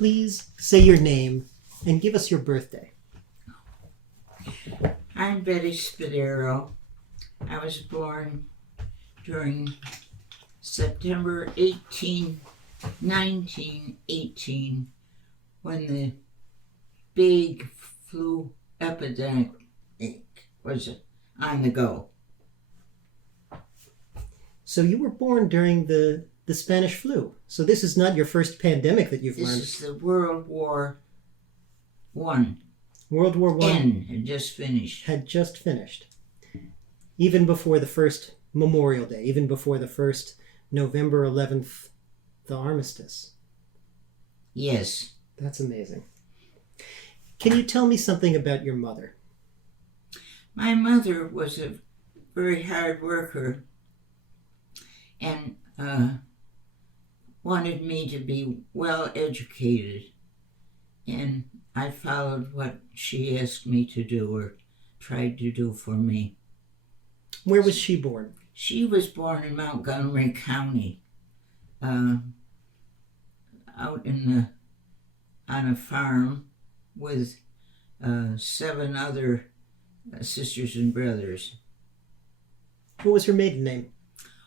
please say your name and give us your birthday. I'm Betty Spadaro. I was born during September 1918, when the big flu epidemic was on the go. So you were born during the Spanish flu. So this is not your first pandemic that you've learned. This is the World War I. World War I had just finished. Even before the first Memorial Day, even before the first November 11th, the armistice. Yes. That's amazing. Can you tell me something about your mother? My mother was a very hard worker and wanted me to be well educated. And I followed what she asked me to do or tried to do for me. Where was she born? She was born in Montgomery County, out on a farm with 7 other sisters and brothers. What was her maiden name?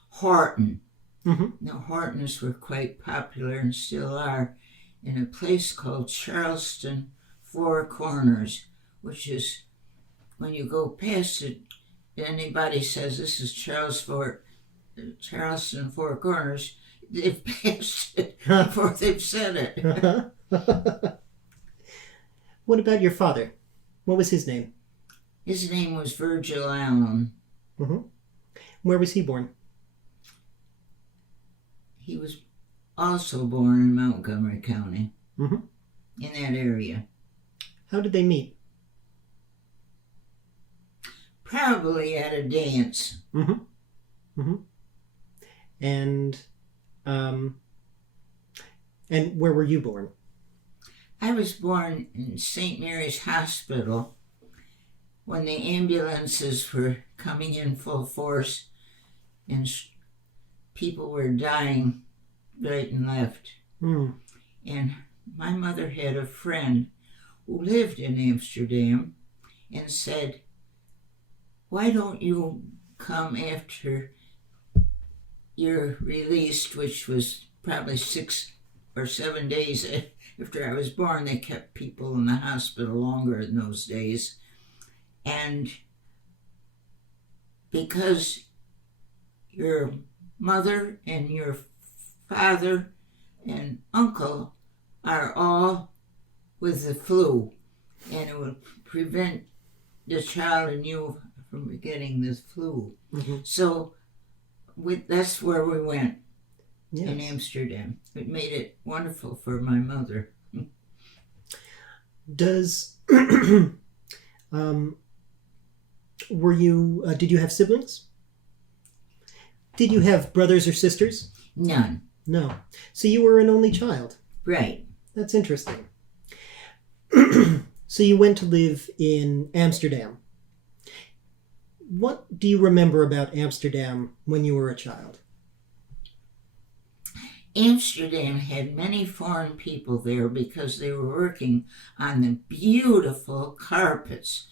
Horton. Mm-hmm. Now, Hortons were quite popular and still are in a place called Charleston Four Corners, which is, when you go past it, anybody says this is Charleston Four Corners, they've passed it before they've said it. What about your father? What was his name? His name was Virgil Allen. Mm-hmm. Where was he born? He was also born in Montgomery County, mm-hmm. in that area. How did they meet? Probably at a dance. Mm-hmm. Mm-hmm. And where were you born? I was born in St. Mary's Hospital when the ambulances were coming in full force and people were dying right and left. Mm. And my mother had a friend who lived in Amsterdam and said, "Why don't you come after you're released," which was probably 6 or 7 days after I was born. They kept people in the hospital longer in those days. And because your mother and your father and uncle are all with the flu, and it would prevent the child and you from getting this flu. Mm-hmm. So that's where we went. Yes. In Amsterdam. It made it wonderful for my mother. Did you have siblings? Did you have brothers or sisters? None. No. So you were an only child. Right. That's interesting. So you went to live in Amsterdam. What do you remember about Amsterdam when you were a child? Amsterdam had many foreign people there because they were working on the beautiful carpets.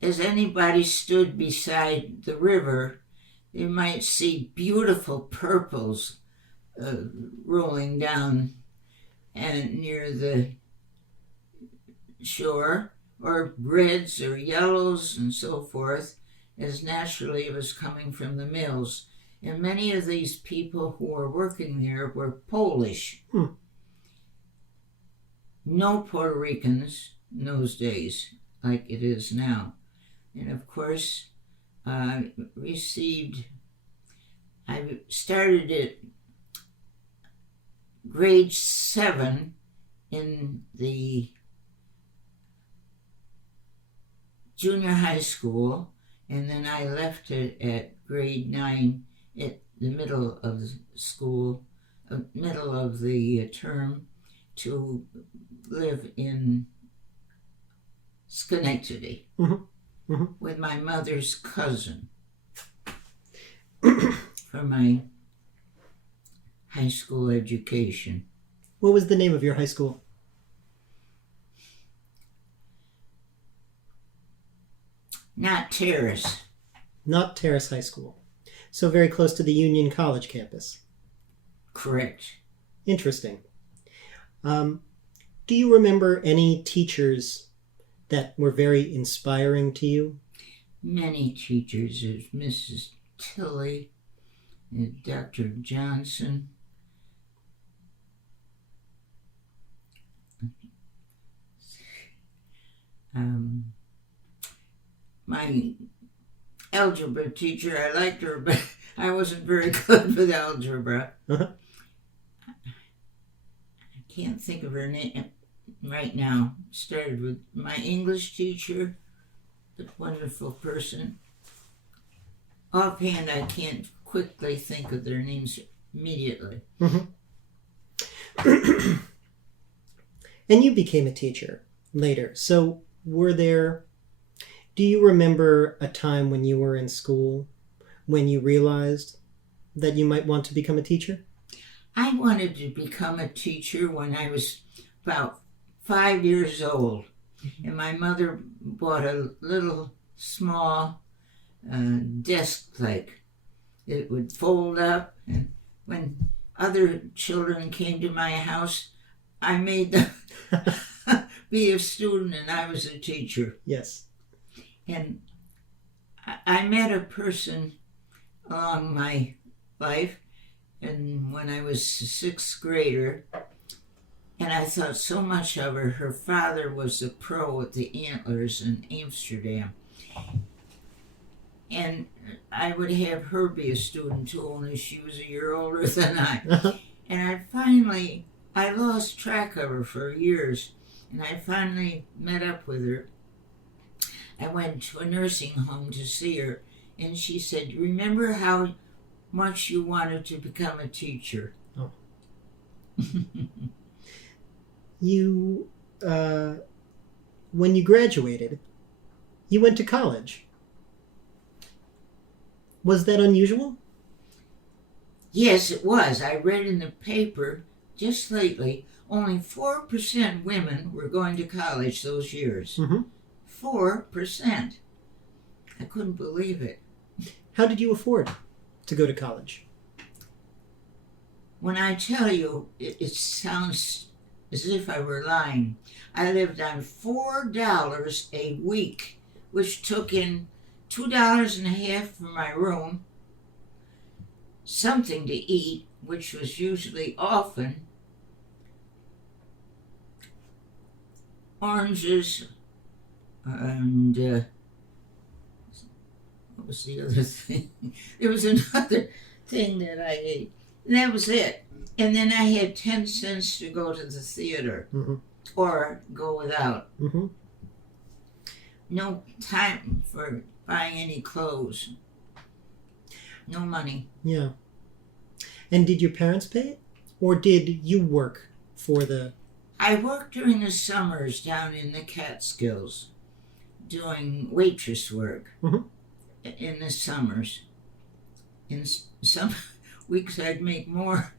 As anybody stood beside the river, they might see beautiful purples rolling down and near the shore, or reds or yellows and so forth, as naturally it was coming from the mills. And many of these people who were working there were Polish. No Puerto Ricans in those days, like it is now. And of course, I started at grade 7 in the junior high school, and then I left it at grade 9 at the middle of the school, middle of the term, to live in Schenectady with my mother's cousin for my high school education. What was the name of your high school? Not Terrace. Not Terrace High School. So very close to the Union College campus. Correct. Interesting. Do you remember any teachers that were very inspiring to you? Many teachers. There's Mrs. Tilley, and Dr. Johnson. My algebra teacher, I liked her, but I wasn't very good with algebra. Uh-huh. I can't think of her name right now. Started with my English teacher, the wonderful person. Offhand, I can't quickly think of their names immediately. Mm-hmm. And you became a teacher later. So do you remember a time when you were in school when you realized that you might want to become a teacher? I wanted to become a teacher when I was about 5 years old. Mm-hmm. And my mother bought a little small desk like it would fold up, and when other children came to my house, I made them be a student and I was a teacher. Yes. And I met a person along my life, and when I was a sixth grader, and I thought so much of her. Her father was a pro at the Antlers in Amsterdam. And I would have her be a student too, only she was a year older than I. And I lost track of her for years, and I finally met up with her. I went to a nursing home to see her, and she said, "Remember how much you wanted to become a teacher?" Oh. You, when you graduated, you went to college. Was that unusual? Yes, it was. I read in the paper just lately, only 4% women were going to college those years. Mm-hmm. 4%. I couldn't believe it. How did you afford to go to college? When I tell you, it sounds as if I were lying. I lived on $4 a week, which took in $2.50 for my room, something to eat, which was usually often oranges, and what was the other thing? There was another thing that I ate, and that was it. And then I had 10 cents to go to the theater, mm-hmm. or go without. Mm-hmm. No time for buying any clothes. No money. Yeah. And did your parents pay it? Or did you work for the... I worked during the summers down in the Catskills, doing waitress work. Mm-hmm. In the summers. In some weeks I'd make more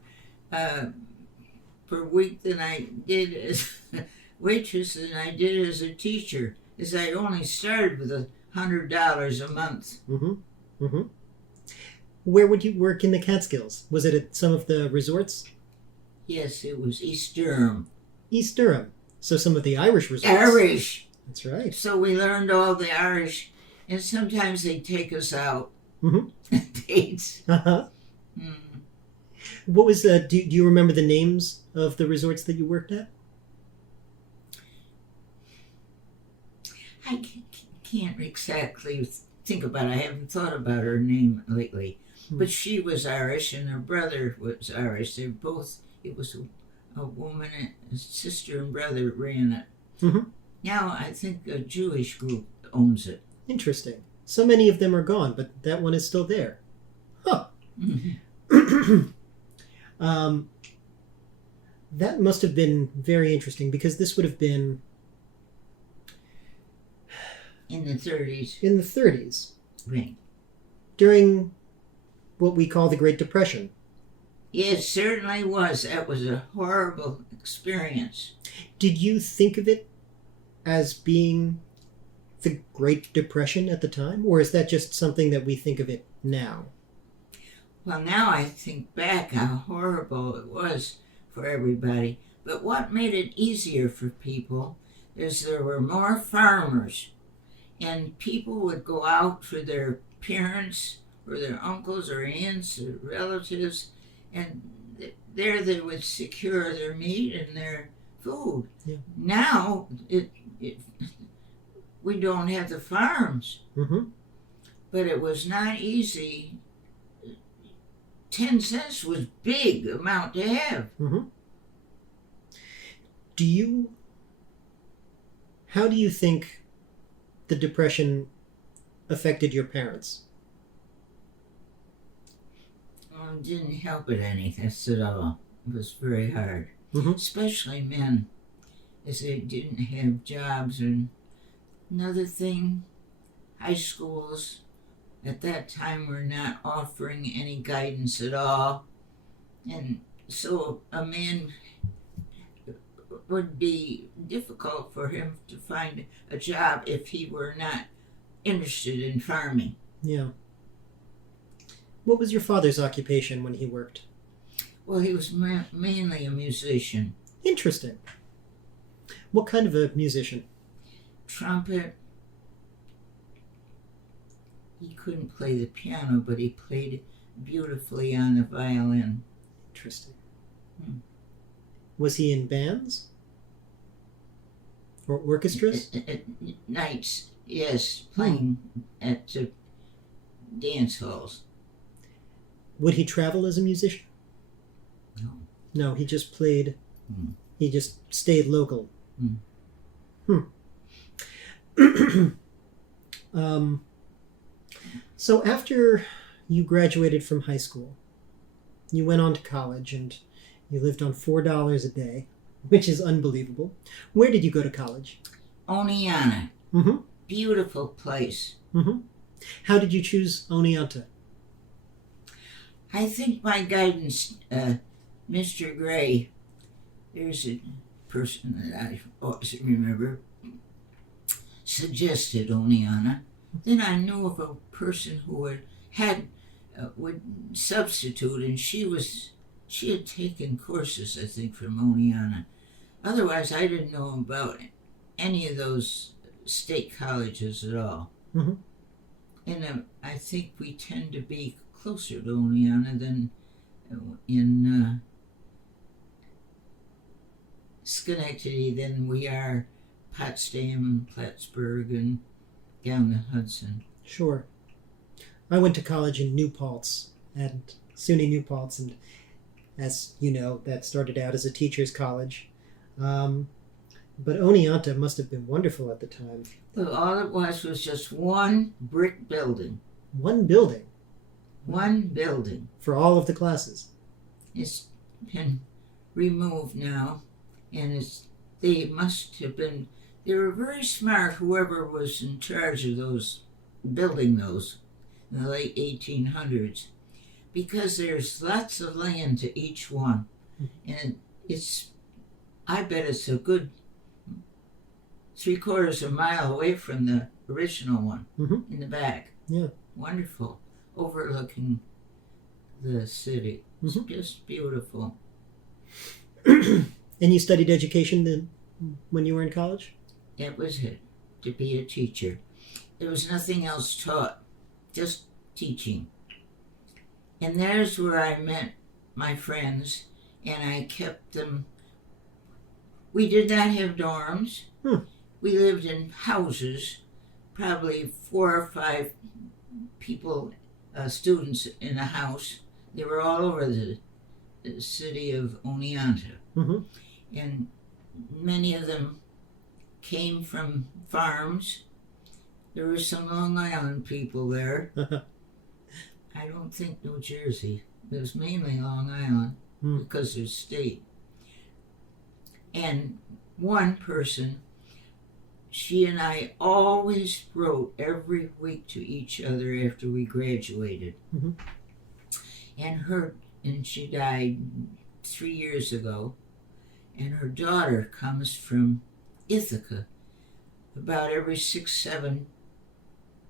per week than I did as a waitress than I did as a teacher, as I only started with $100 a month. Mm-hmm. Mm-hmm. Where would you work in the Catskills? Was it at some of the resorts? Yes, it was East Durham. East Durham. So some of the Irish resorts. Irish. That's right. So we learned all the Irish, and sometimes they'd take us out. Mm-hmm. Dates. Uh-huh. Mm. What was do you remember the names of the resorts that you worked at? I can't exactly think about it. I haven't thought about her name lately. But she was Irish, and her brother was Irish. They both, it was a woman, a sister and brother ran it. Mm-hmm. Now I think a Jewish group owns it. Interesting. So many of them are gone, but that one is still there. Huh. Mm-hmm. That must have been very interesting, because this would have been... In the 30s. In the 30s. Right. During what we call the Great Depression. It certainly was. That was a horrible experience. Did you think of it as being the Great Depression at the time, or is that just something that we think of it now? Well, now I think back how horrible it was for everybody. But what made it easier for people is there were more farmers, and people would go out for their parents or their uncles or aunts or relatives, and there they would secure their meat and their food. Yeah. Now, we don't have the farms, but it was not easy. 10 cents was big amount to have. How do you think the Depression affected your parents? It didn't help it any, that's at all. It was very hard, especially men, as they didn't have jobs. And another thing, high schools at that time were not offering any guidance at all, and so a man would be difficult for him to find a job if he were not interested in farming. Yeah. What was your father's occupation when he worked? Well, he was mainly a musician. Interesting. What kind of a musician? Trumpet. He couldn't play the piano, but he played beautifully on the violin. Interesting. Was he in bands? Or orchestras? At nights, yes, playing at dance halls. Would he travel as a musician? No. No, he just played. He just stayed local. So after you graduated from high school, you went on to college and you lived on $4 a day, which is unbelievable. Where did you go to college? Oneonta. Beautiful place. How did you choose Oneonta? I think my guidance, Mr. Gray, there's a person that I always remember, suggested Oneonta. Then I knew of a person who would substitute, and she had taken courses, I think, from Oneonta. Otherwise, I didn't know about any of those state colleges at all. And I think we tend to be closer to Oneonta than in Schenectady than we are Potsdam and Plattsburgh and down the Hudson. Sure. I went to college in New Paltz, and SUNY New Paltz, and as you know, that started out as a teacher's college. But Oneonta must have been wonderful at the time. Well, all it was just one brick building. One building? One building. For all of the classes? It's been removed now, and they must have been, they were very smart, whoever was in charge of building those in the late 1800s, because there's lots of land to each one, and I bet it's a good 3/4 of a mile away from the original one in the back. Yeah. Wonderful. Overlooking the city. It's just beautiful. And you studied education then when you were in college? That was it, to be a teacher. There was nothing else taught, just teaching. And there's where I met my friends, and I kept them. We did not have dorms. We lived in houses, probably 4 or 5 people, students in a house. They were all over the city of Oneonta. And many of them came from farms. There were some Long Island people there. I don't think New Jersey. It was mainly Long Island because of state. And one person, she and I always wrote every week to each other after we graduated. And and she died 3 years ago. And her daughter comes from Ithaca about every 6-7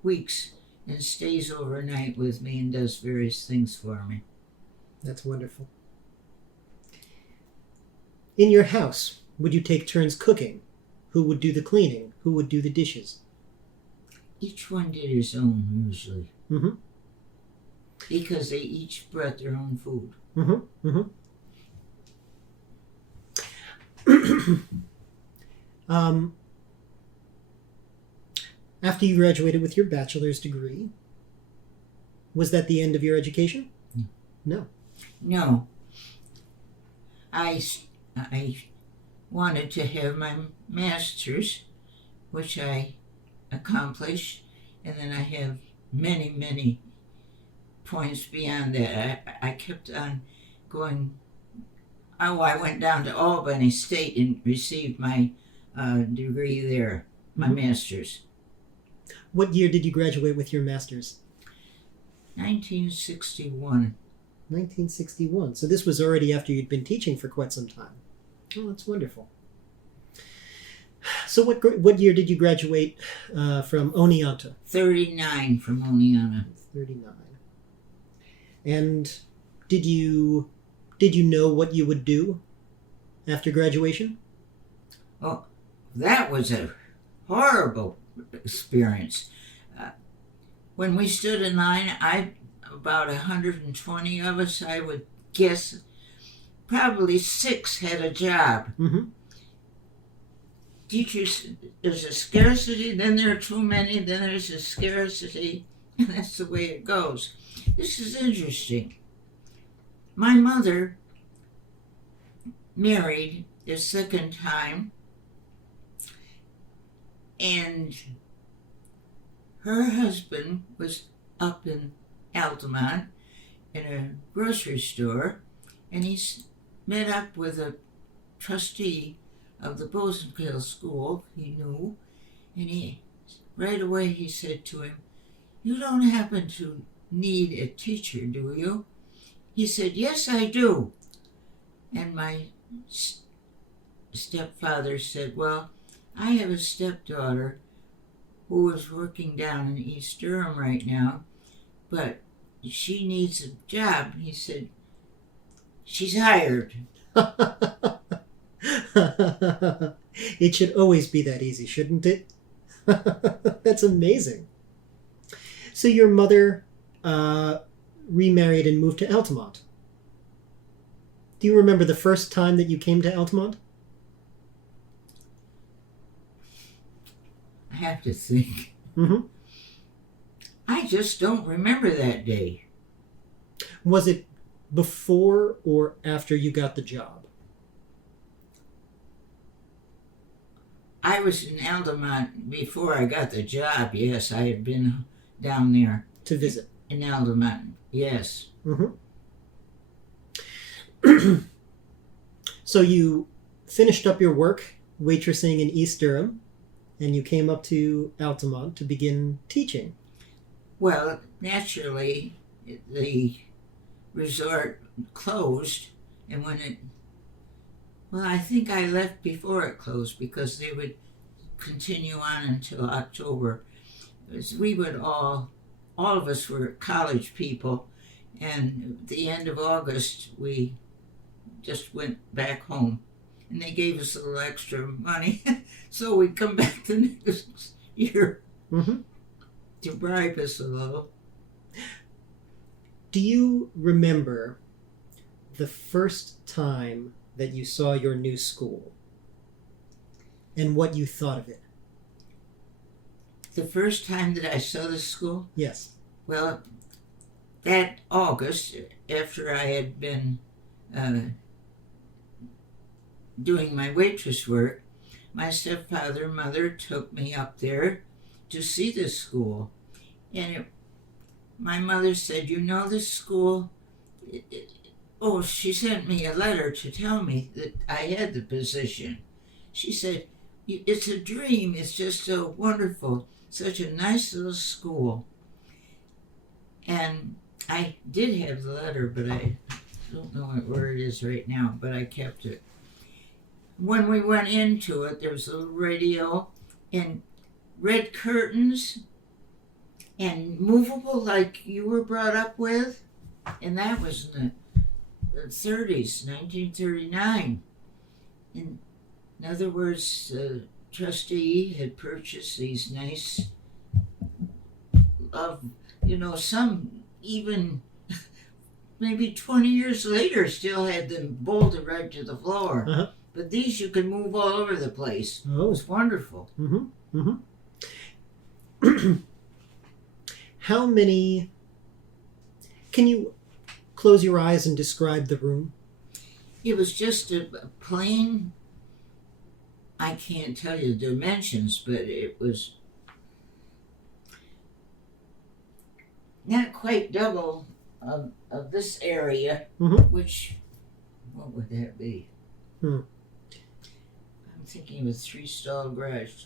weeks and stays overnight with me and does various things for me. That's wonderful. In your house, would you take turns cooking? Who would do the cleaning? Who would do the dishes? Each one did his own, usually. Mm-hmm. Because they each brought their own food. Mm-hmm. Mm-hmm. After you graduated with your bachelor's degree, was that the end of your education? No. No. I wanted to have my master's, which I accomplished, and then I have many, many points beyond that. I kept on going. Oh, I went down to Albany State and received my degree there, my master's. What year did you graduate with your master's? 1961. 1961. So this was already after you'd been teaching for quite some time. Oh, that's wonderful. So what year did you graduate from Oneonta? 39 from Oneonta. 39. And did you know what you would do after graduation? Oh, that was a horrible experience. When we stood in line, about 120 of us, I would guess, probably 6 had a job. Mm-hmm. Teachers, there's a scarcity, then there are too many, then there's a scarcity, and that's the way it goes. This is interesting. My mother married a second time, and her husband was up in Altamont in a grocery store, and he met up with a trustee of the Bosenkill School he knew, and right away he said to him, "You don't happen to need a teacher, do you?" He said, "Yes, I do." And my stepfather said, "Well, I have a stepdaughter who is working down in East Durham right now, but she needs a job." He said, "She's hired." It should always be that easy, shouldn't it? That's amazing. So your mother remarried and moved to Altamont. Do you remember the first time that you came to Altamont? I have to think. Mm-hmm. I just don't remember that day. Was it before or after you got the job? I was in Altamont before I got the job, yes. I had been down there. To visit? In Altamont, yes. Mm-hmm. So you finished up your work waitressing in East Durham, and you came up to Altamont to begin teaching. Well, naturally, the resort closed, and I think I left before it closed because they would continue on until October. We would all of us were college people, and at the end of August, we just went back home. And they gave us a little extra money, so we'd come back the next year to bribe us a little. Do you remember the first time that you saw your new school and what you thought of it? The first time that I saw the school? Yes. Well, that August, after I had been doing my waitress work, my stepfather and mother took me up there to see the school. And my mother said, "You know this school?" She sent me a letter to tell me that I had the position. She said, "It's a dream. It's just so wonderful. Such a nice little school." And I did have the letter, but don't know where it is right now, but I kept it. When we went into it, there was a little radio and red curtains and movable like you were brought up with. And that was in the 30s, 1939. In other words, the trustee had purchased these nice, some even maybe 20 years later still had them bolted right to the floor. Uh-huh. But these you could move all over the place. Oh. It was wonderful. Mm-hmm. Mm-hmm. How many... Can you close your eyes and describe the room? It was just a plain... I can't tell you the dimensions, but it was not quite double of this area, which, what would that be? I'm thinking of a 3-stall garage.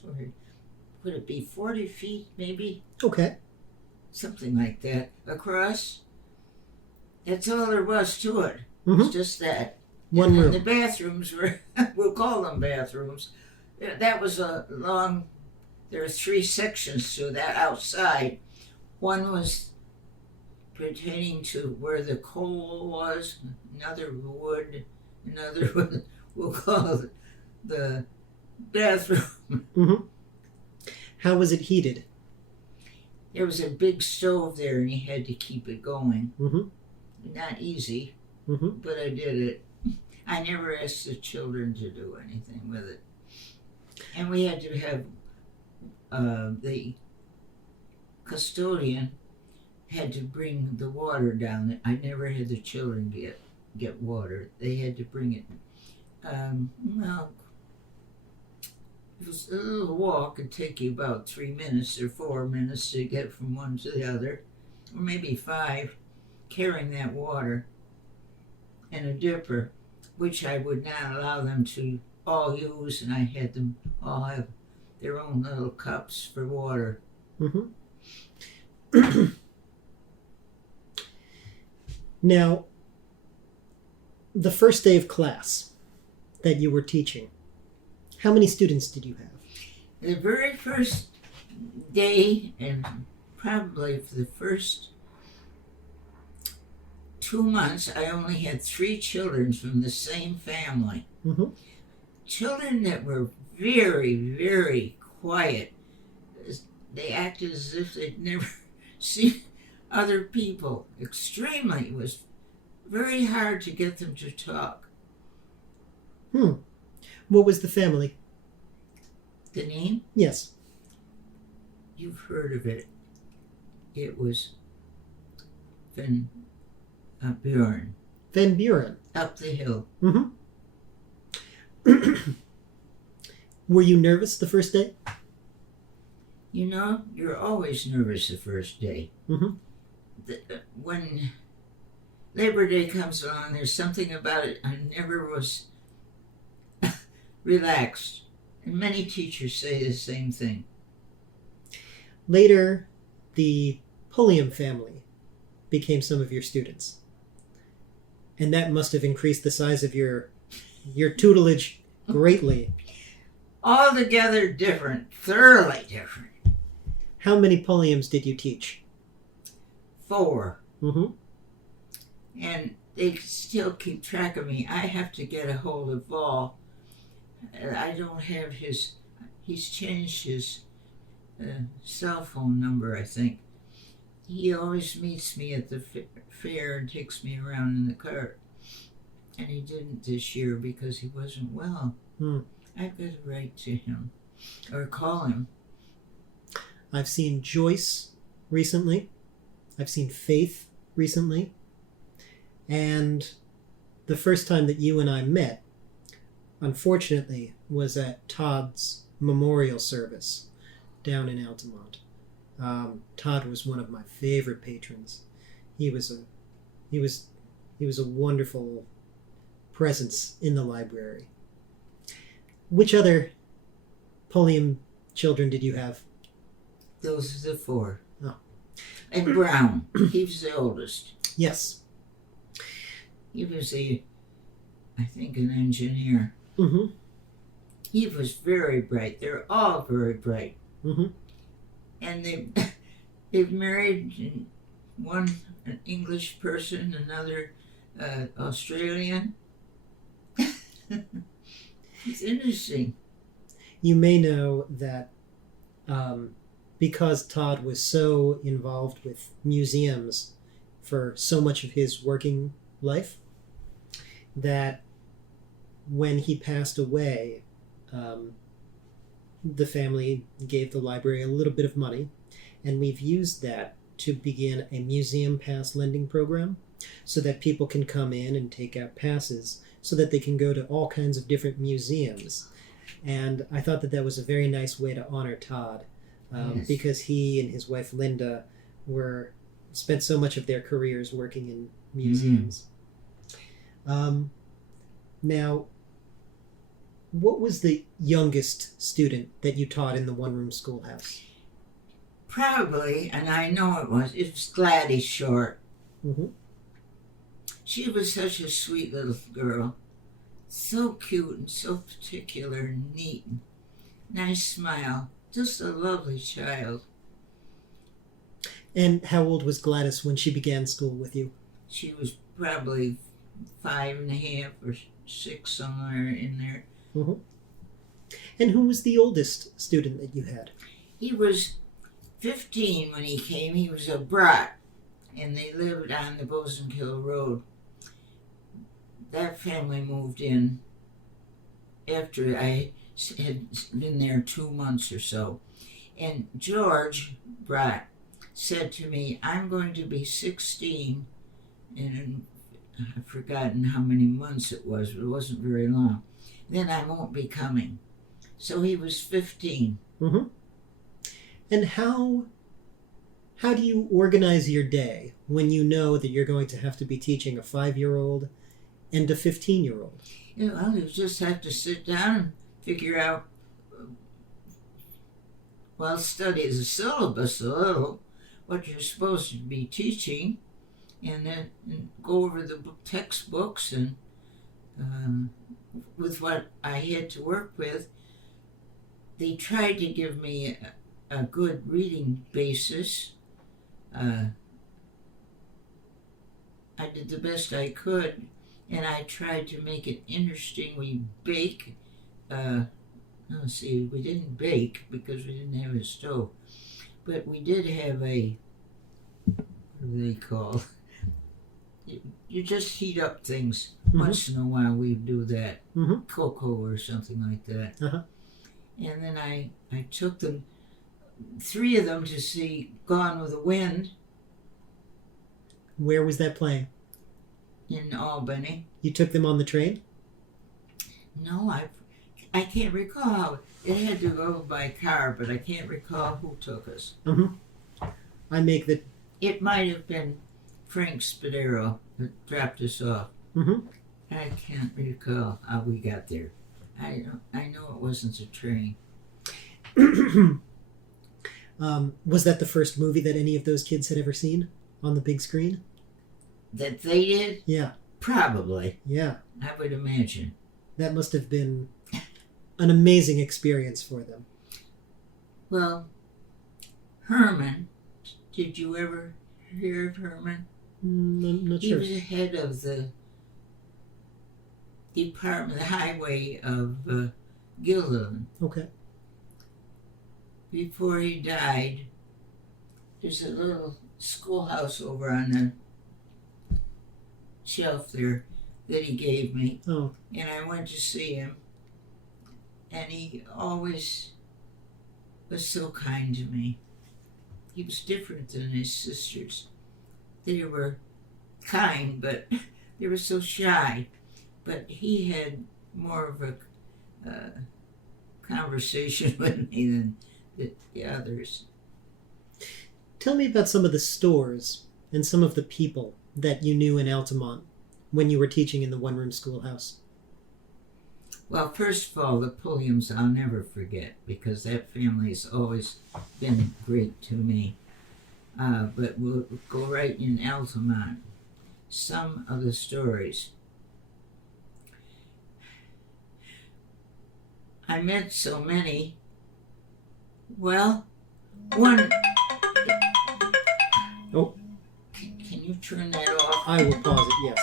Would it be 40 feet, maybe? Okay. Something like that. Across. That's all there was to it. It was just that. One room. And the bathrooms were, we'll call them bathrooms. That was a long, there were 3 sections to that outside. One was pertaining to where the coal was, another wood, another we'll call it the bathroom. How was it heated? There was a big stove there and you had to keep it going. Not easy, but I did it. I never asked the children to do anything with it. And we had to have the custodian had to bring the water down. I never had the children get water. They had to bring it. It was a little walk. It'd take you about 3 minutes or 4 minutes to get from one to the other, or maybe 5, carrying that water and a dipper, which I would not allow them to all use, and I had them all have their own little cups for water. Now, the first day of class that you were teaching, how many students did you have? The very first day, and probably for the first 2 months, I only had 3 children from the same family. Children that were very, very quiet. They acted as if they'd never seen other people. Extremely. It was very hard to get them to talk. What was the family? The name? Yes. You've heard of it. It was Van Buren. Van Buren. Up the hill. Were you nervous the first day? You know, you're always nervous the first day. When Labor Day comes along, there's something about it. I never was relaxed. And many teachers say the same thing. Later, the Pullium family became some of your students. And that must have increased the size of your tutelage greatly. Altogether different, thoroughly different. How many Pulliums did you teach? 4. And they still keep track of me. I have to get a hold of Vol. I don't have he's changed his cell phone number, I think. He always meets me at the fair and takes me around in the cart. And he didn't this year because he wasn't well. I've got to write to him or call him. I've seen Joyce recently. I've seen Faith recently. And the first time that you and I met, unfortunately, was at Todd's memorial service down in Altamont. Todd was one of my favorite patrons. He was a wonderful presence in the library. Which other Pulliam children did you have? Those are the 4. Oh. And Brown, he was the oldest. Yes. He was I think, an engineer. Mm-hmm. He was very bright. They're all very bright. Mm-hmm. And they've married one an English person, another Australian. It's interesting. You may know that because Todd was so involved with museums for so much of his working life, that when he passed away, the family gave the library a little bit of money, and we've used that to begin a museum pass lending program so that people can come in and take out passes so that they can go to all kinds of different museums. And I thought that that was a very nice way to honor Todd, Yes. because he and his wife Linda spent so much of their careers working in museums. Now, what was the youngest student that you taught in the one-room schoolhouse? Probably, and I know it was Gladys Short. Mm-hmm. She was such a sweet little girl. So cute and so particular and neat. And nice smile. Just a lovely child. And how old was Gladys when she began school with you? She was probably 5.5 or 6, somewhere in there. Mm-hmm. And who was the oldest student that you had? He was 15 when he came. He was a brat, and they lived on the Bosankill Road. That family moved in after I had been there 2 months or so. And George Brat said to me, I'm going to be 16, and I've forgotten how many months it was, but it wasn't very long. Then I won't be coming. So he was 15. Mm-hmm. And how do you organize your day when you know that you're going to have to be teaching a 5-year-old and a 15-year-old? Well, you just have to sit down and figure out, study the syllabus a little, what you're supposed to be teaching, and then go over the textbooks and with what I had to work with. They tried to give me a good reading basis. I did the best I could, and I tried to make it interesting. We bake. We didn't bake because we didn't have a stove, but we did have what do they call? You just heat up things. Mm-hmm. Once in a while we do that. Mm-hmm. Cocoa or something like that. Uh-huh. And then I took them, 3 of them, to see Gone with the Wind Where was that playing? in Albany. You took them on the train? No, I can't recall how. It had to go by car, but I can't recall who took us. Mm-hmm. I make the... It might have been Frank Spadaro that dropped us off. Mm-hmm. I can't recall how we got there. I know it wasn't a train. Was that the first movie that any of those kids had ever seen on the big screen? That they did? Yeah. Probably. Yeah. I would imagine. That must have been an amazing experience for them. Well, Herman, did you ever hear of Herman? I'm not He sure. was the head of the department, the highway of Gilliland. Okay. Before he died, there's a little schoolhouse over on the shelf there that he gave me. Oh. And I went to see him, and he always was so kind to me. He was different than his sisters. They were kind, but they were so shy. But he had more of a conversation with me than the others. Tell me about some of the stores and some of the people that you knew in Altamont when you were teaching in the one-room schoolhouse. Well, first of all, the Pulliums I'll never forget, because that family's always been great to me. But we'll go right in Altamont. some of the stories. I met so many. Well, one... Oh. Can you turn that off? I will pause it,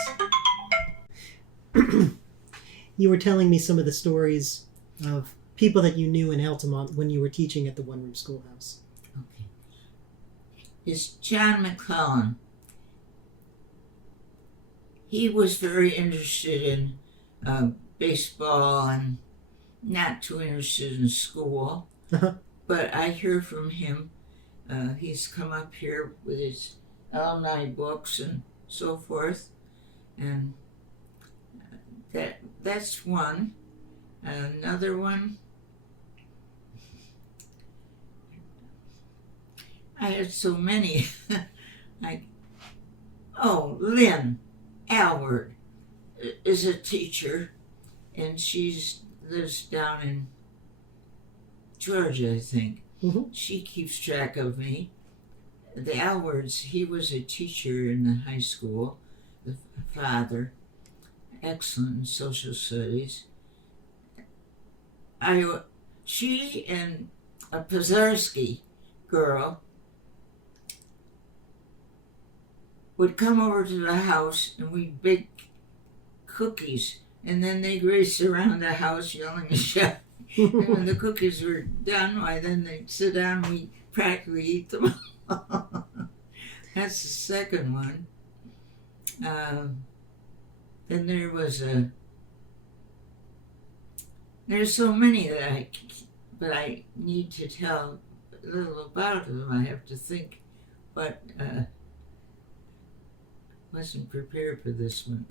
yes. You were telling me some of the stories of people that you knew in Altamont when you were teaching at the one-room schoolhouse. Okay. Is John Mcclellan. He was very interested in baseball and not too interested in school. Uh-huh. But I hear from him. He's come up here with his alumni books and so forth. And that's one. Another one, I had so many. Lynn Alward is a teacher, and she lives down in Georgia, I think. Mm-hmm. She keeps track of me. The Alwards, he was a teacher in the high school, the father, excellent in social studies. She and a Pizarski girl would come over to the house and we'd bake cookies, and then they'd race around the house yelling and shouting. And when the cookies were done, then they'd sit down and we'd practically eat them. That's the second one. Then there was there's so many that I need to tell a little about them. I have to think, but wasn't prepared for this one.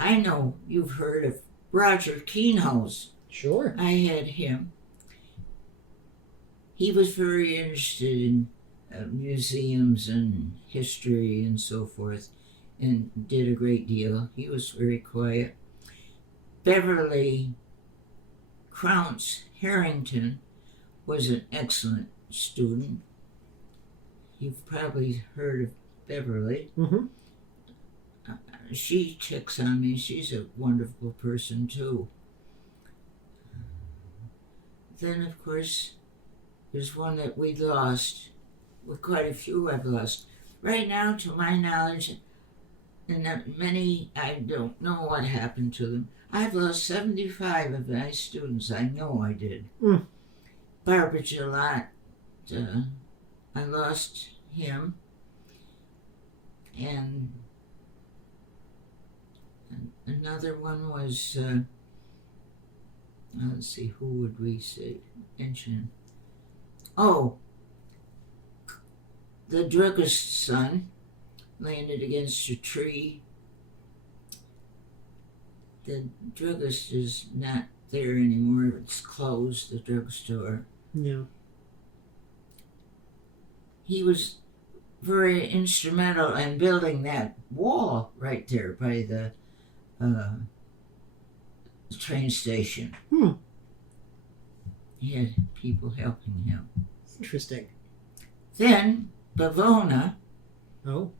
I know you've heard of Roger Kenos. Sure. I had him. He was very interested in museums and history and so forth, and did a great deal. He was very quiet. Beverly Kraus Harrington was an excellent student. You've probably heard of Beverly. Mm-hmm. She checks on me. She's a wonderful person, too. Then, of course, there's one that we lost. Well, quite a few I've lost. Right now, to my knowledge, and that many, I don't know what happened to them. I've lost 75 of my students. I know I did. Barbara Gillette, I lost him. And another one was, let's see, who would we say, mention? Oh, the druggist's son landed against a tree. The druggist is not there anymore. It's closed, the drugstore. Yeah. He was very instrumental in building that wall right there by the train station. He had people helping him. Interesting. Then, Bavona. Oh.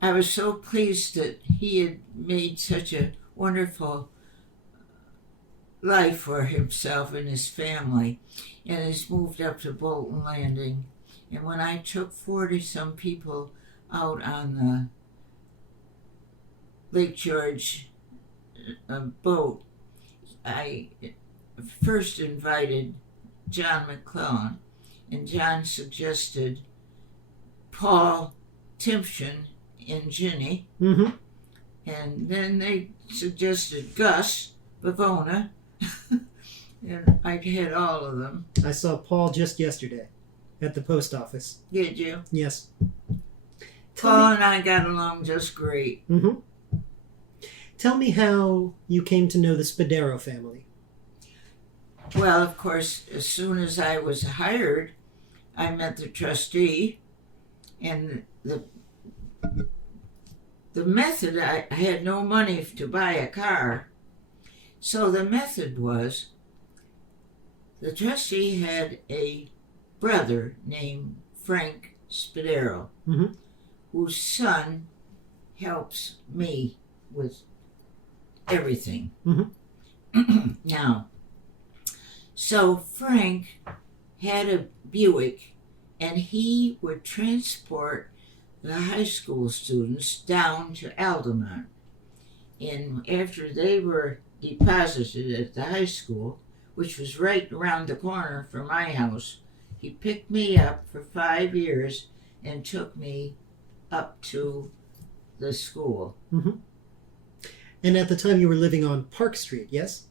I was so pleased that he had made such a wonderful life for himself and his family, and has moved up to Bolton Landing. And when I took 40-some people out on the Lake George boat, I first invited John Mcclellan, and John suggested Paul Timpson and Ginny, Mm-hmm. and then they suggested Gus Bavona, and I had all of them. I saw Paul just yesterday at the post office. Did you? Yes. Paul and I got along just great. Mm-hmm. Tell me how you came to know the Spadaro family. Well, of course, as soon as I was hired, I met the trustee, and the method, I had no money to buy a car, so the method was the trustee had a brother named Frank Spadaro, Mm-hmm. whose son helps me with everything. Mm-hmm. Now, so Frank had a Buick, and he would transport the high school students down to Altamont. And after they were deposited at the high school, which was right around the corner from my house, he picked me up for 5 years and took me up to the school. Mm-hmm. And at the time you were living on Park Street, yes?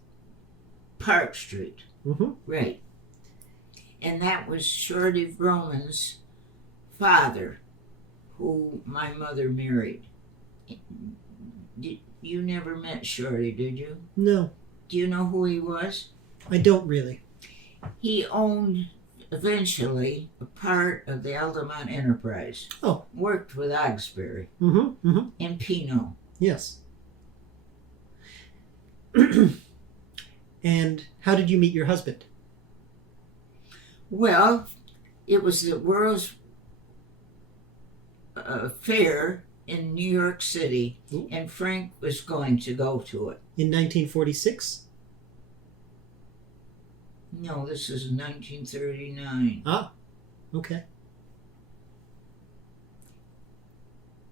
Park Street. Mm-hmm. Right. And that was Shorty Roman's father, who my mother married. You never met Shorty, did you? No, Do you know who he was? I don't really. He owned, eventually, a part of the Altamont Enterprise. Oh. Worked with Oxbury Mm-hmm. Mm-hmm. and Pino. Yes. And how did you meet your husband? Well, it was the World's Fair in New York City, Ooh. and Frank was going to go to it. In 1946? No, this is 1939. Ah, okay.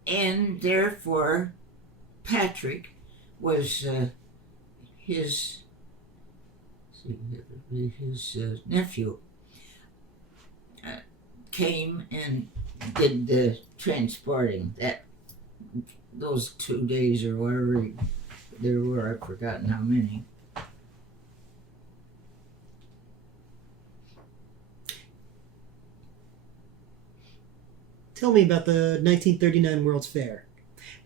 And therefore, Patrick was his nephew. Came and did the transporting those 2 days or whatever there were. I've forgotten how many. Tell me about the 1939 World's Fair.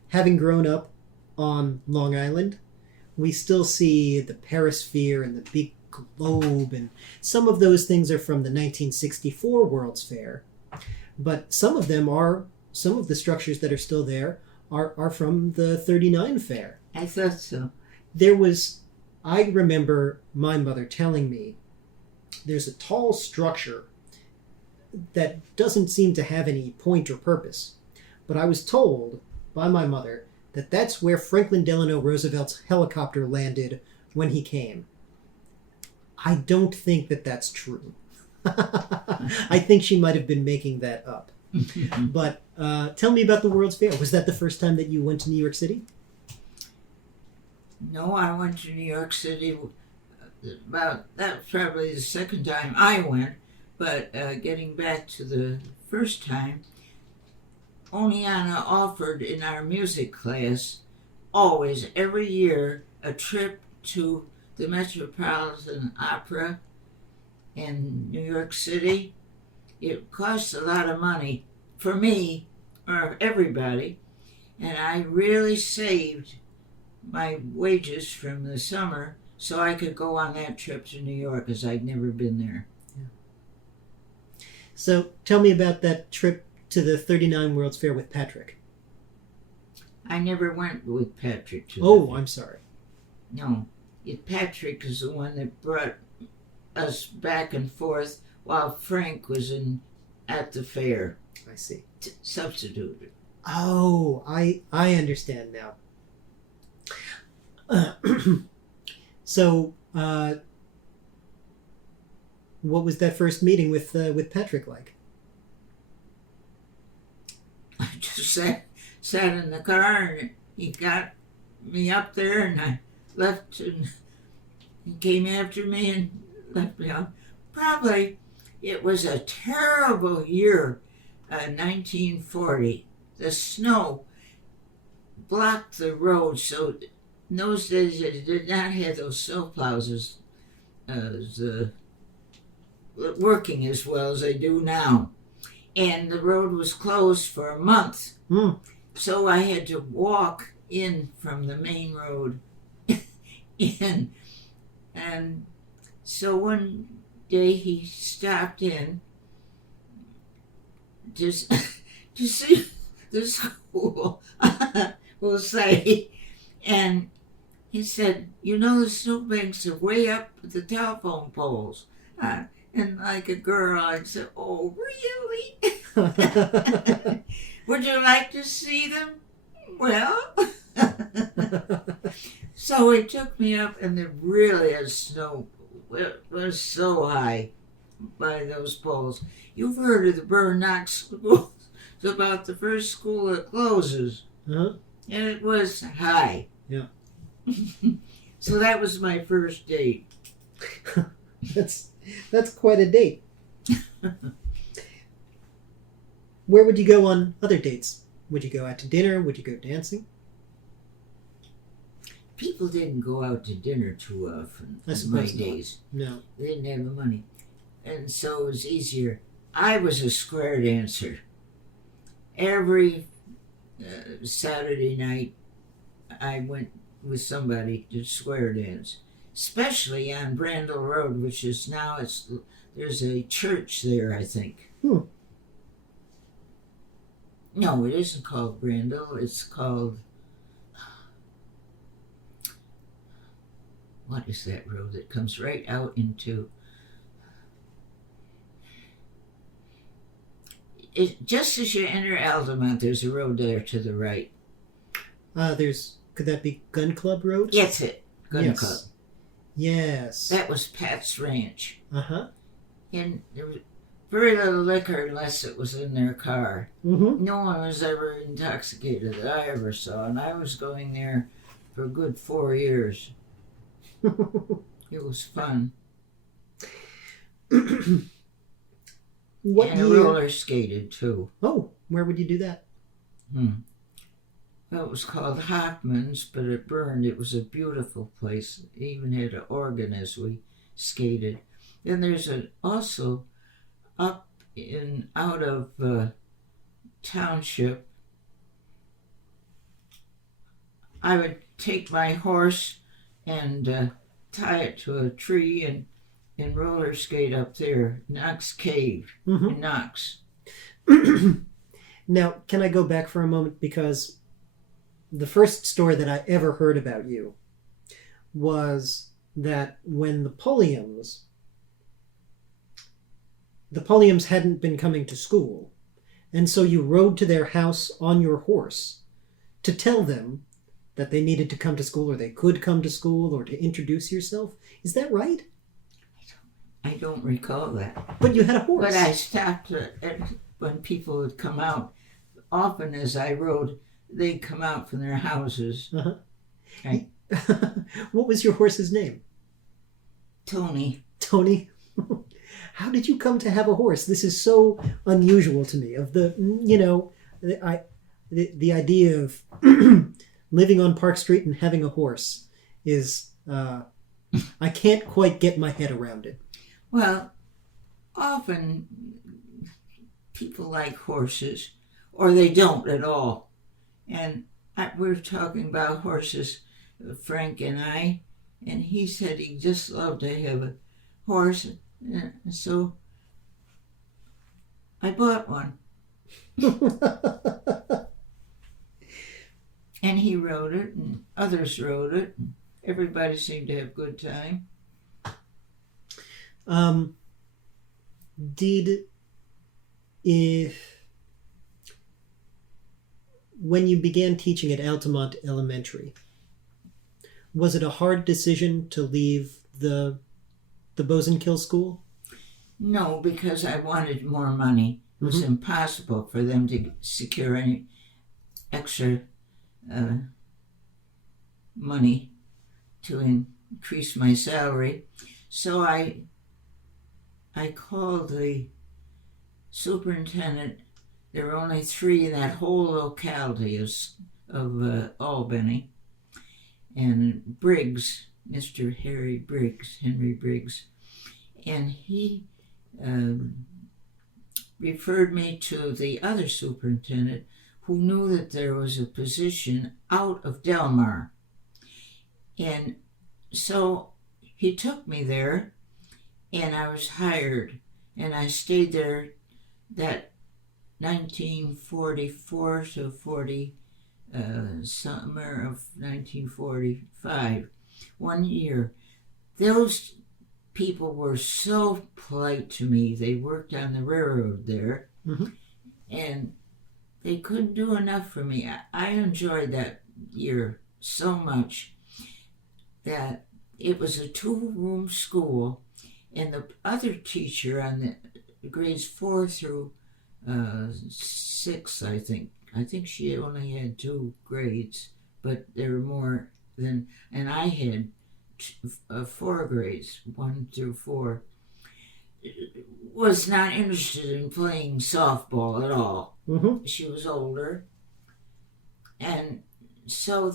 Having grown up on Long Island, we still see the Perisphere and the big globe, and some of those things are from the 1964 World's Fair. But some of the structures that are still there are from the 39 fair. I thought so. I remember my mother telling me there's a tall structure that doesn't seem to have any point or purpose. But I was told by my mother that that's where Franklin Delano Roosevelt's helicopter landed when he came. I don't think that that's true. I think she might have been making that up. But tell me about the World's Fair. Was that the first time that you went to New York City? No, I went to New York City that's probably the second time I went. But getting back to the first time, Oneana offered in our music class always, every year, a trip to the Metropolitan Opera in New York City. It cost a lot of money for me, or everybody, and I really saved my wages from the summer so I could go on that trip to New York, because I'd never been there. So tell me about that trip to the 39 World's Fair with Patrick. I never went with Patrick to Oh, that. I'm sorry. No. Patrick is the one that brought us back and forth while Frank was at the fair. I see. Substituted. Oh, I understand now. So, what was that first meeting with Patrick like? I just sat in the car, and he got me up there, and I left, and he came after me and left me out. Probably it was a terrible year, 1940. The snow blocked the road, so in those days they did not have those snow plows as working as well as they do now. And the road was closed for a month. Mm. So I had to walk in from the main road in. And so one day he stopped in to see the school, we'll say. And he said, you know, the snowbanks are way up at the telephone poles. And like a girl, I'd say, "Oh, really? Would you like to see them?" Well, so he took me up, and there really is snow. It was so high by those poles. You've heard of the Knox School. It's about the first school that closes. Uh-huh. And it was high. Yeah. So that was my first date. That's quite a date. Where would you go on other dates? Would you go out to dinner? Would you go dancing? People didn't go out to dinner too often in my days. No. They didn't have the money. And so it was easier. I was a square dancer. Every Saturday night, I went with somebody to square dance, especially on Brandel Road, which is now there's a church there, I think. No, it isn't called Brandel. It's called, what is that road that comes right out into? Just as you enter Altamont, there's a road there to the right. Could that be Gun Club Road? That's it. Gun Club. Yes. That was Pat's Ranch. Uh-huh. And there was very little liquor unless it was in their car. Mm-hmm. No one was ever intoxicated that I ever saw, and I was going there for a good 4 years. It was fun. What and year? roller skated too. Oh, where would you do that? Well, it was called Hotmans, but it burned. It was a beautiful place. It even had an organ as we skated. Then there's also up out of township. I would take my horse and tie it to a tree and roller skate up there, Knox Cave in Knox. Now, can I go back for a moment? Because the first story that I ever heard about you was that when the Pulliams hadn't been coming to school, and so you rode to their house on your horse to tell them that they needed to come to school, or they could come to school, or to introduce yourself. Is that right? I don't recall that. But you had a horse. But I stopped when people would come out. Often as I rode, they'd come out from their houses. Uh-huh. Right. What was your horse's name? Tony. Tony? How did you come to have a horse? This is so unusual to me. Of the idea of living on Park Street and having a horse is, I can't quite get my head around it. Well, often people like horses, or they don't at all. And we were talking about horses, Frank and I, and he said he just loved to have a horse. And so I bought one. And he rode it, and others rode it, and everybody seemed to have a good time. When you began teaching at Altamont Elementary, was it a hard decision to leave the Bosenkill school? No, because I wanted more money. It was impossible for them to secure any extra money to increase my salary. So I called the superintendent. There were only 3 in that whole locality of Albany. And Briggs, Mr. Henry Briggs. And he referred me to the other superintendent who knew that there was a position out of Delmar. And so he took me there, and I was hired, and I stayed there that 1944 to summer of 1945, 1 year. Those people were so polite to me. They worked on the railroad there, Mm-hmm. and they couldn't do enough for me. I enjoyed that year so much that it was a 2-room school, and the other teacher on the grades 4 through 6, I think she only had 2 grades, but there were more than, and I had 4 grades, 1 through 4. Was not interested in playing softball at all. Mm-hmm. She was older, and so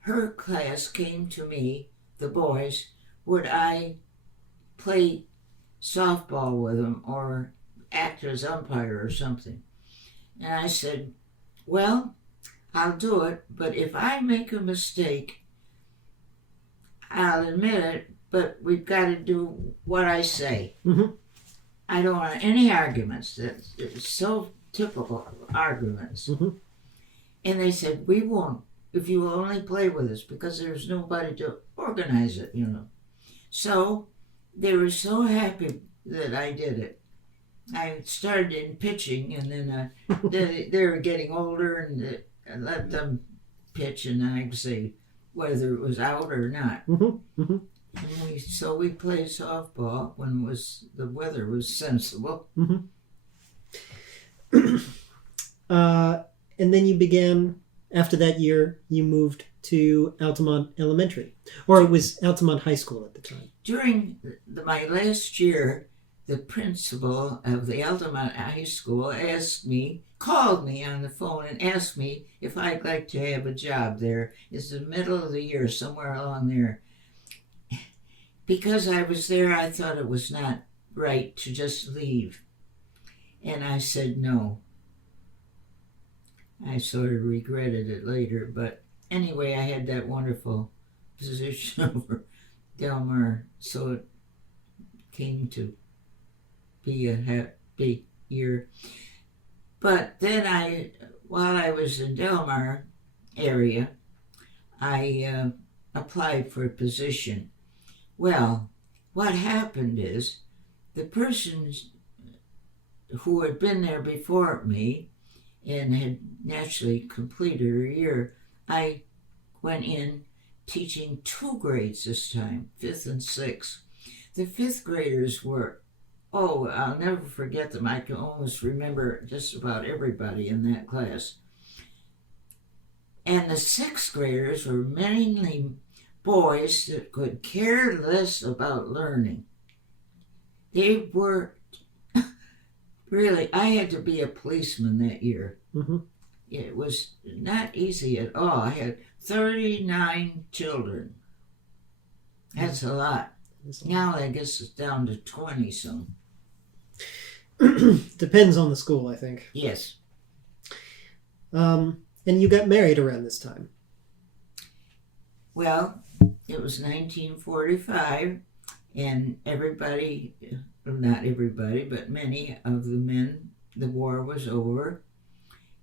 her class came to me, the boys. Would I play softball with them or act as umpire or something? And I said, well, I'll do it, but if I make a mistake, I'll admit it, but we've got to do what I say. Mm-hmm. I don't want any arguments. It's so typical arguments. Mm-hmm. And they said, we won't, if you will only play with us, because there's nobody to organize it, So they were so happy that I did it. I started in pitching, and then they were getting older, and I let them pitch, and I'd say whether it was out or not. Mm-hmm. Mm-hmm. And we played softball when the weather was sensible. Mm-hmm. And then you began, after that year, you moved to Altamont Elementary, or it was Altamont High School at the time. During my last year, the principal of the Altamont High School called me on the phone and asked me if I'd like to have a job there. It's the middle of the year, somewhere along there. Because I was there, I thought it was not right to just leave. And I said no. I sort of regretted it later, but anyway, I had that wonderful position over Delmar, so it came to be a happy year. But then while I was in Delmar area, I applied for a position. Well, what happened is the person who had been there before me and had naturally completed her year, I went in teaching 2 grades this time, 5th and 6th. The 5th graders were, I'll never forget them. I can almost remember just about everybody in that class. And the 6th graders were mainly boys that could care less about learning. They were really, I had to be a policeman that year. Mm-hmm. It was not easy at all. I had 39 children. That's a lot. Now I guess it's down to 20 some. Depends on the school, I think. Yes. And you got married around this time. Well, it was 1945, and everybody, not everybody, but many of the men, the war was over,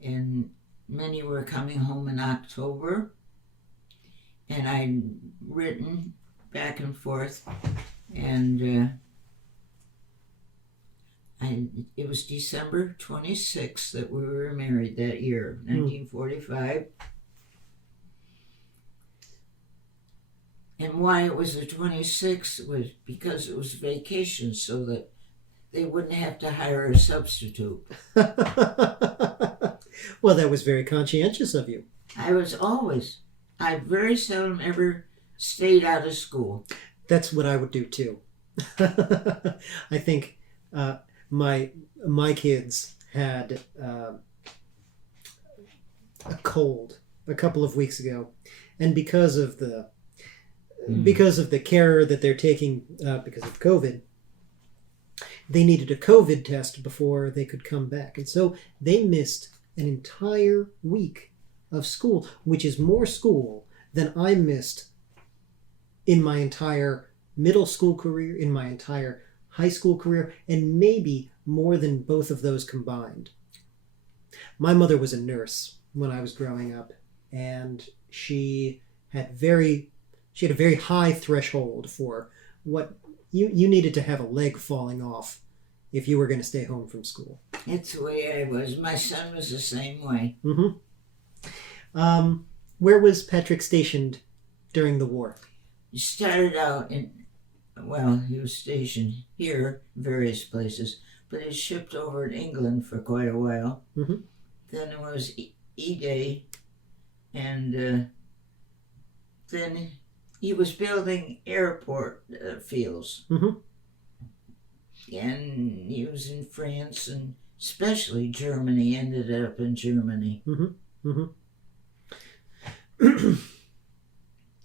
and many were coming home in October, and I'd written back and forth, and it was December 26th that we were married that year, 1945. And why it was the 26th was because it was vacation, so that they wouldn't have to hire a substitute. Well, that was very conscientious of you. I very seldom ever stayed out of school. That's what I would do too. I think my kids had a cold a couple of weeks ago, and because of the care that they're taking because of COVID, they needed a COVID test before they could come back, and so they missed an entire week of school, which is more school than I missed in my entire middle school career, in my entire high school career, and maybe more than both of those combined. My mother was a nurse when I was growing up, and she had a very high threshold for what You needed to have a leg falling off if you were going to stay home from school. It's the way I was. My son was the same way. Where was Patrick stationed during the war? He started out he was stationed here, various places, but he shipped over in England for quite a while. Mm-hmm. Then it was E-Day, and then he was building airport fields. Mm-hmm. And he was in France and especially Germany, ended up in Germany. Mm-hmm. Mm-hmm.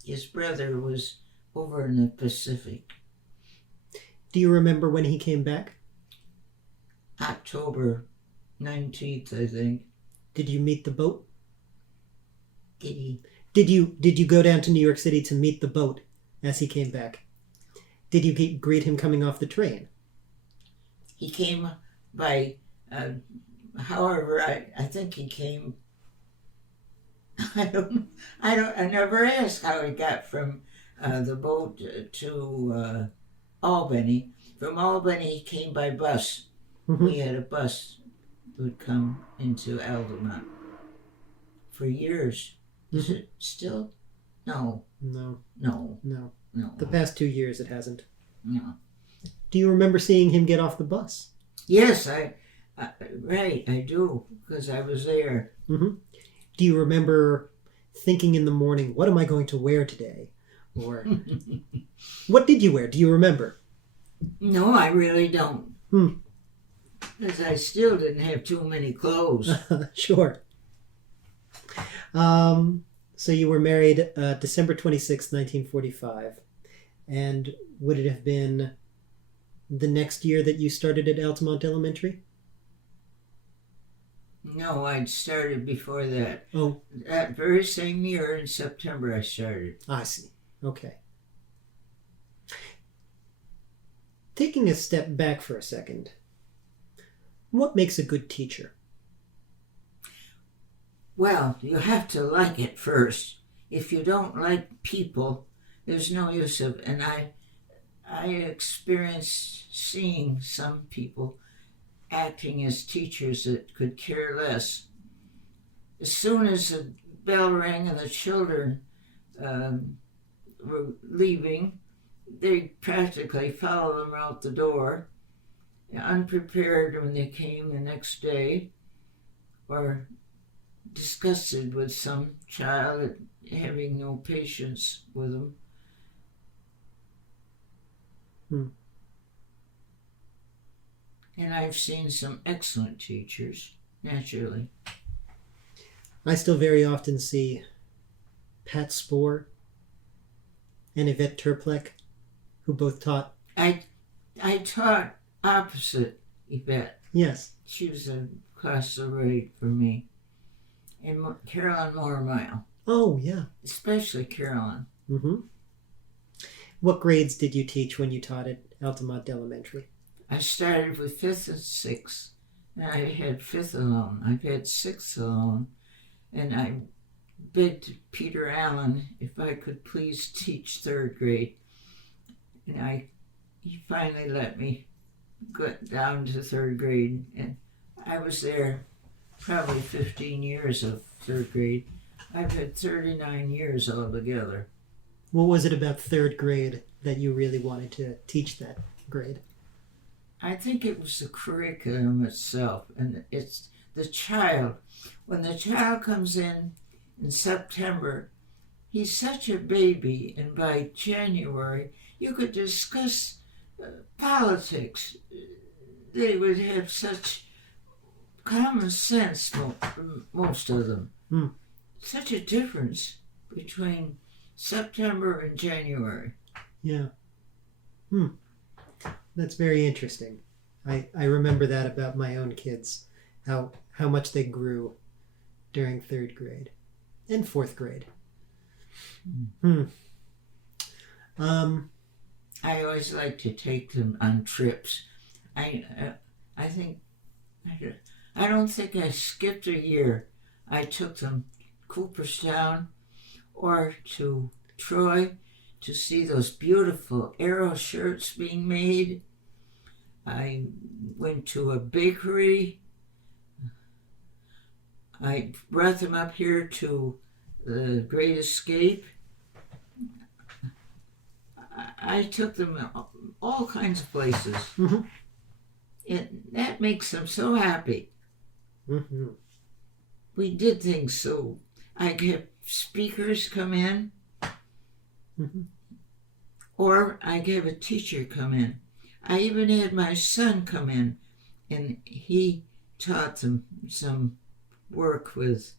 His brother was over in the Pacific. Do you remember when he came back? October 19th, I think. Did you meet the boat? Did he? Did you go down to New York City to meet the boat as he came back? Did you greet him coming off the train? He came by, however, I think he came, I never asked how he got from the boat to Albany. From Albany, he came by bus. Mm-hmm. We had a bus that would come into Altamont for years. Is Mm-hmm. it still? No. No. The past 2 years it hasn't. No. Do you remember seeing him get off the bus? Yes, right, I do, because I was there. Mm-hmm. Do you remember thinking in the morning, what am I going to wear today? Or what did you wear? Do you remember? No, I really don't. Because I still didn't have too many clothes. Sure. So you were married December 26, 1945. And would it have been the next year that you started at Altamont Elementary? No, I'd started before that. Oh. That very same year in September I started. I see. Okay. Taking a step back for a second, what makes a good teacher? Well, you have to like it first. If you don't like people, there's no use of. And I experienced seeing some people acting as teachers that could care less. As soon as the bell rang and the children were leaving, they practically followed them out the door, unprepared when they came the next day, or disgusted with some child having no patience with them. And I've seen some excellent teachers, naturally. I still very often see Pat Spohr and Yvette Terplek, who both taught. I taught opposite Yvette. Yes. She was across the road from me. And Carolyn Mormile. Oh, yeah. Especially Carolyn. Mm-hmm. What grades did you teach when you taught at Altamont Elementary? I started with 5th and 6th. And I had 5th alone. I've had 6th alone. And I begged Peter Allen if I could please teach 3rd grade. And he finally let me go down to 3rd grade. And I was there probably 15 years of 3rd grade. I've had 39 years altogether. What was it about 3rd grade that you really wanted to teach that grade? I think it was the curriculum itself, and it's the child. When the child comes in September, he's such a baby, and by January, you could discuss politics. They would have such common sense, most of them. Such a difference between September and January. Yeah. That's very interesting. I remember that about my own kids, how much they grew during 3rd grade and 4th grade. I always like to take them on trips. I don't think I skipped a year. I took them Cooperstown or to Troy to see those beautiful arrow shirts being made. I went to a bakery. I brought them up here to the Great Escape. I took them all kinds of places. Mm-hmm. And that makes them so happy. Mm-hmm. We did things so I get speakers come in, Mm-hmm. or I have a teacher come in. I even had my son come in, and he taught them some work with,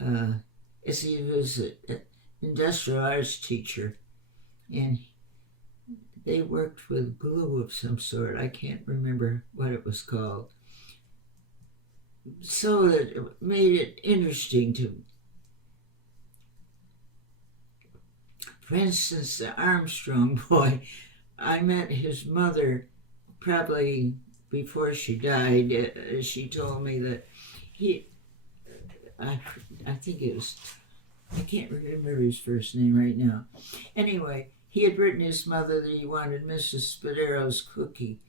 as he was an industrial arts teacher, and they worked with glue of some sort. I can't remember what it was called. So that it made it interesting to, for instance, the Armstrong boy. I met his mother probably before she died. She told me that I think it was, I can't remember his first name right now. Anyway, he had written his mother that he wanted Mrs. Spadaro's cookie,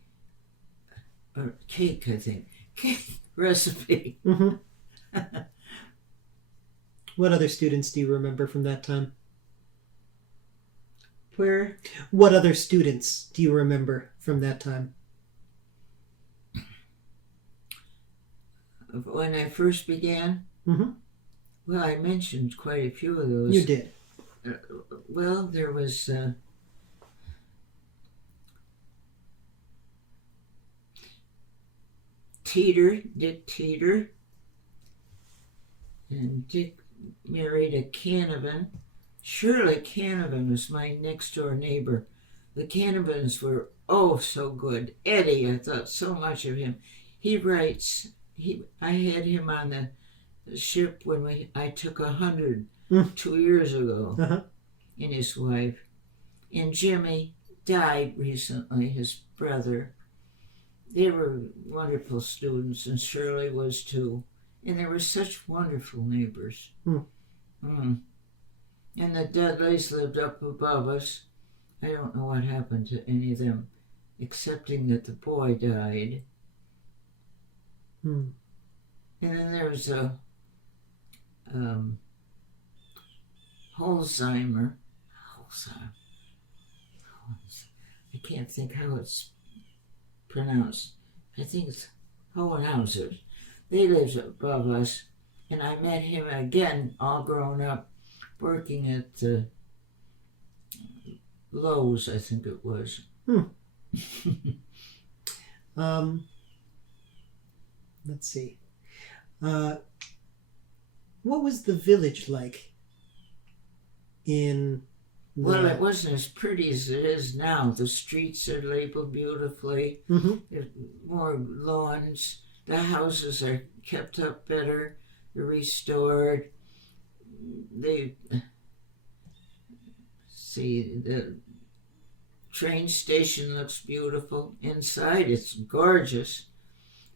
or cake, I think, cake recipe. Mm-hmm. What other students do you remember from that time? Where? What other students do you remember from that time? When I first began? Mm-hmm. Well, I mentioned quite a few of those. You did. Well, there was Dick Teeter, and Dick married a Canavan. Shirley Canavan was my next door neighbor. The Canavans were oh so good. Eddie, I thought so much of him. He writes. I had him on the ship when I took 100 2 years ago, Uh-huh. and his wife. And Jimmy died recently, his brother. They were wonderful students, and Shirley was too. And they were such wonderful neighbors. And the Dudleys lived up above us. I don't know what happened to any of them, excepting that the boy died. And then there was a Holzheimer. I can't think how it's pronounced. I think it's Hohenhauser. They lived above us, and I met him again, all grown up, working at the Lowe's, I think it was. Let's see. What was the village like in the... Well, it wasn't as pretty as it is now. The streets are labeled beautifully. There's more lawns. The houses are kept up better. They're restored. The train station looks beautiful. Inside, it's gorgeous.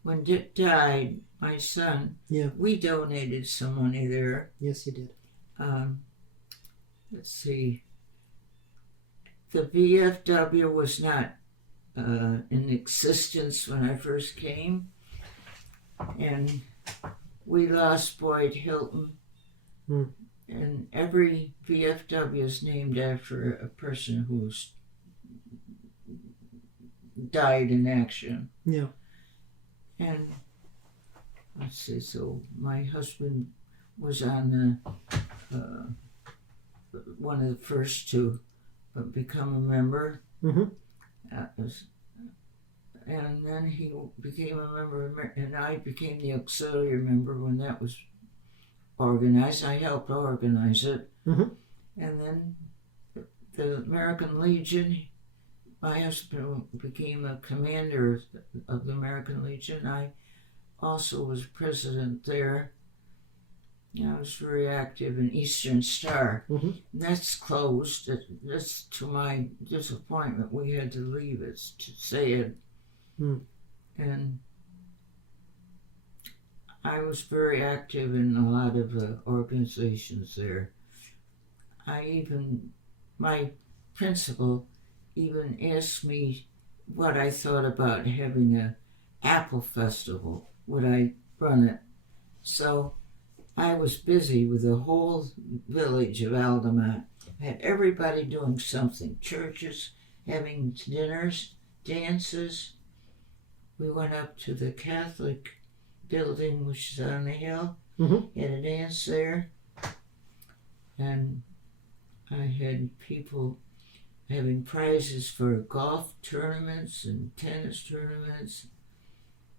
When Dick died, my son, we donated some money there. Yes, you did. Let's see. The VFW was not in existence when I first came, and we lost Boyd Hilton. And every VFW is named after a person who's died in action. Yeah. And let's see, so my husband was on one of the first to become a member. And then he became a member, and I became the auxiliary member when that was organized. I helped organize it. And then the American Legion, my husband became a commander of the American Legion. I also was president there. I was very active in Eastern Star. That's closed. That's to my disappointment. We had to leave it, to say it. And I was very active in a lot of organizations there. My principal even asked me what I thought about having a apple festival. Would I run it? So I was busy with the whole village of Altamont. I had everybody doing something. Churches having dinners, dances. We went up to the Catholic building, which is on the hill. Had a dance there. And I had people having prizes for golf tournaments and tennis tournaments.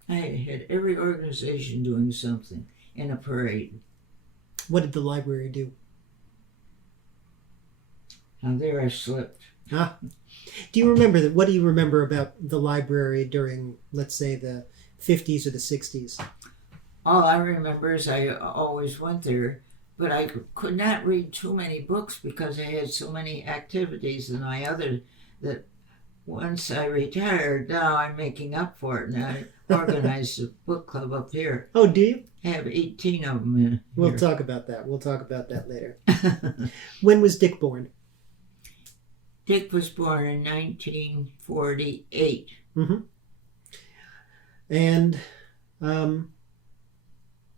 I had every organization doing something in a parade. What did the library do? Now there I slipped. Ah. Do you remember that? What do you remember about the library during, let's say, the 50s or the 60s? All I remember is I always went there, but I could not read too many books because I had so many activities and that once I retired, now I'm making up for it. And I organized a book club up here. Oh, do you? I have 18 of them in here. We'll talk about that. We'll talk about that later. When was Dick born? Dick was born in 1948. And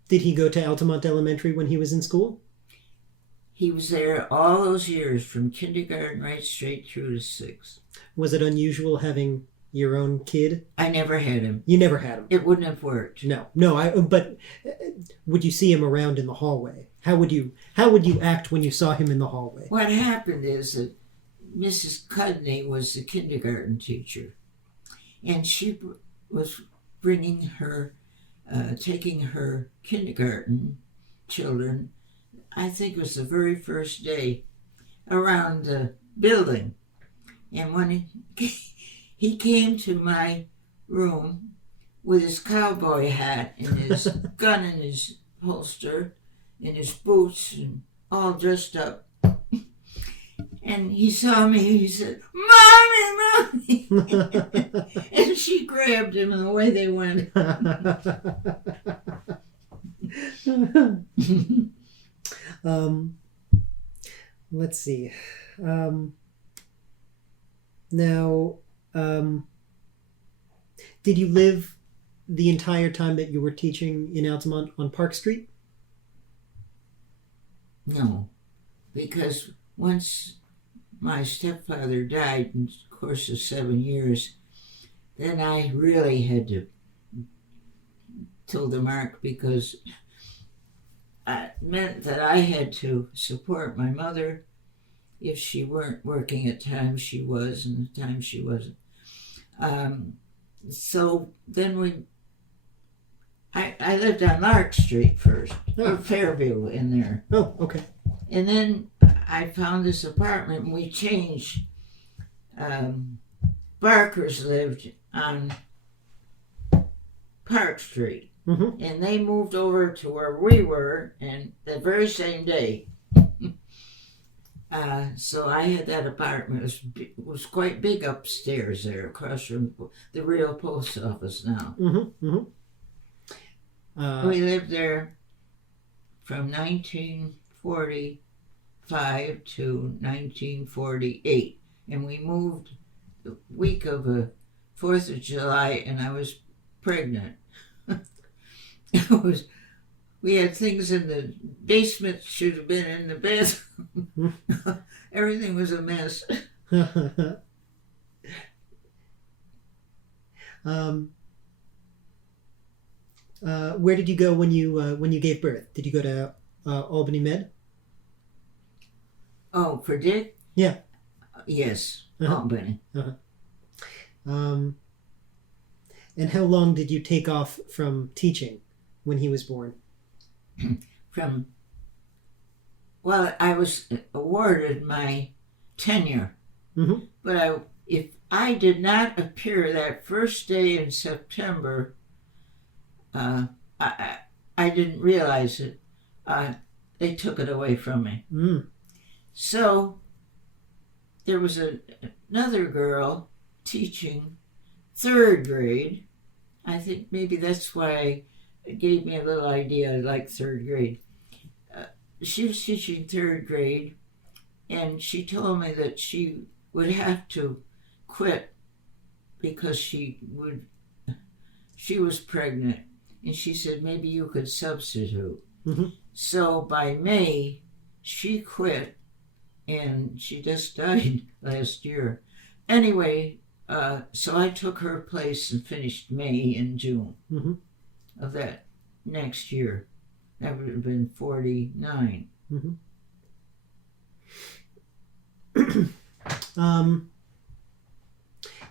did he go to Altamont Elementary when he was in school? He was there all those years, from kindergarten right straight through to 6th. Was it unusual having your own kid? I never had him. You never had him? It wouldn't have worked. No. But would you see him around in the hallway? How would you act when you saw him in the hallway? What happened is that Mrs. Cudney was the kindergarten teacher, and she was bringing her, taking her kindergarten children, I think it was the very first day, around the building. And when he came to my room with his cowboy hat and his gun in his holster and his boots and all dressed up, and he saw me, he said, "Mommy, Mommy!" And she grabbed him, and away they went. Let's see. Now, did you live the entire time that you were teaching in Altamont on Park Street? No, because once my stepfather died in the course of 7 years, then I really had to toe the mark, because it meant that I had to support my mother. If she weren't working at times, she was, and at times she wasn't. So then I lived on Lark Street first, or Fairview in there. Oh, okay. And then I found this apartment, and we changed. Barkers lived on Park Street, and they moved over to where we were, and the very same day. So I had that apartment. It was quite big upstairs there, across from the real post office now. We lived there from 1945 to 1948, and we moved the week of the 4th of July, and I was pregnant. We had things in the basement, should have been in the bathroom. Everything was a mess. Where did you go when you gave birth? Did you go to Albany Med? Oh, for Dick? Yeah. Yes, Albany. And how long did you take off from teaching when he was born? Well, I was awarded my tenure, but if I did not appear that first day in September, I didn't realize it. They took it away from me. So there was another girl teaching 3rd grade. I think maybe that's why it gave me a little idea. I like 3rd grade. She was teaching 3rd grade, and she told me that she would have to quit because she was pregnant, and she said maybe you could substitute. Mm-hmm. So by May, she quit, and she just died last year. Anyway, so I took her place and finished May and June Mm-hmm. of that next year. That would have been 49. Mm-hmm.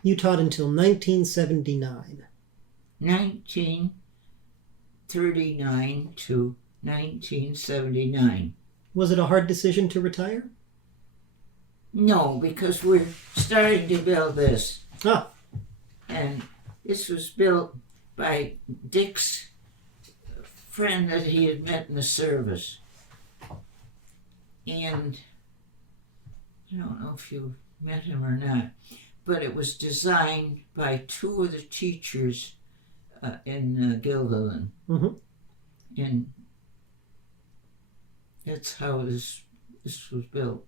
You taught until 1979. 1939 to 1979. Was it a hard decision to retire? No, because we're starting to build this. Ah. And this was built by Dick's friend that he had met in the service. And I don't know if you met him or not, but it was designed by two of the teachers in Guilderland. Mm-hmm. And that's how this was built.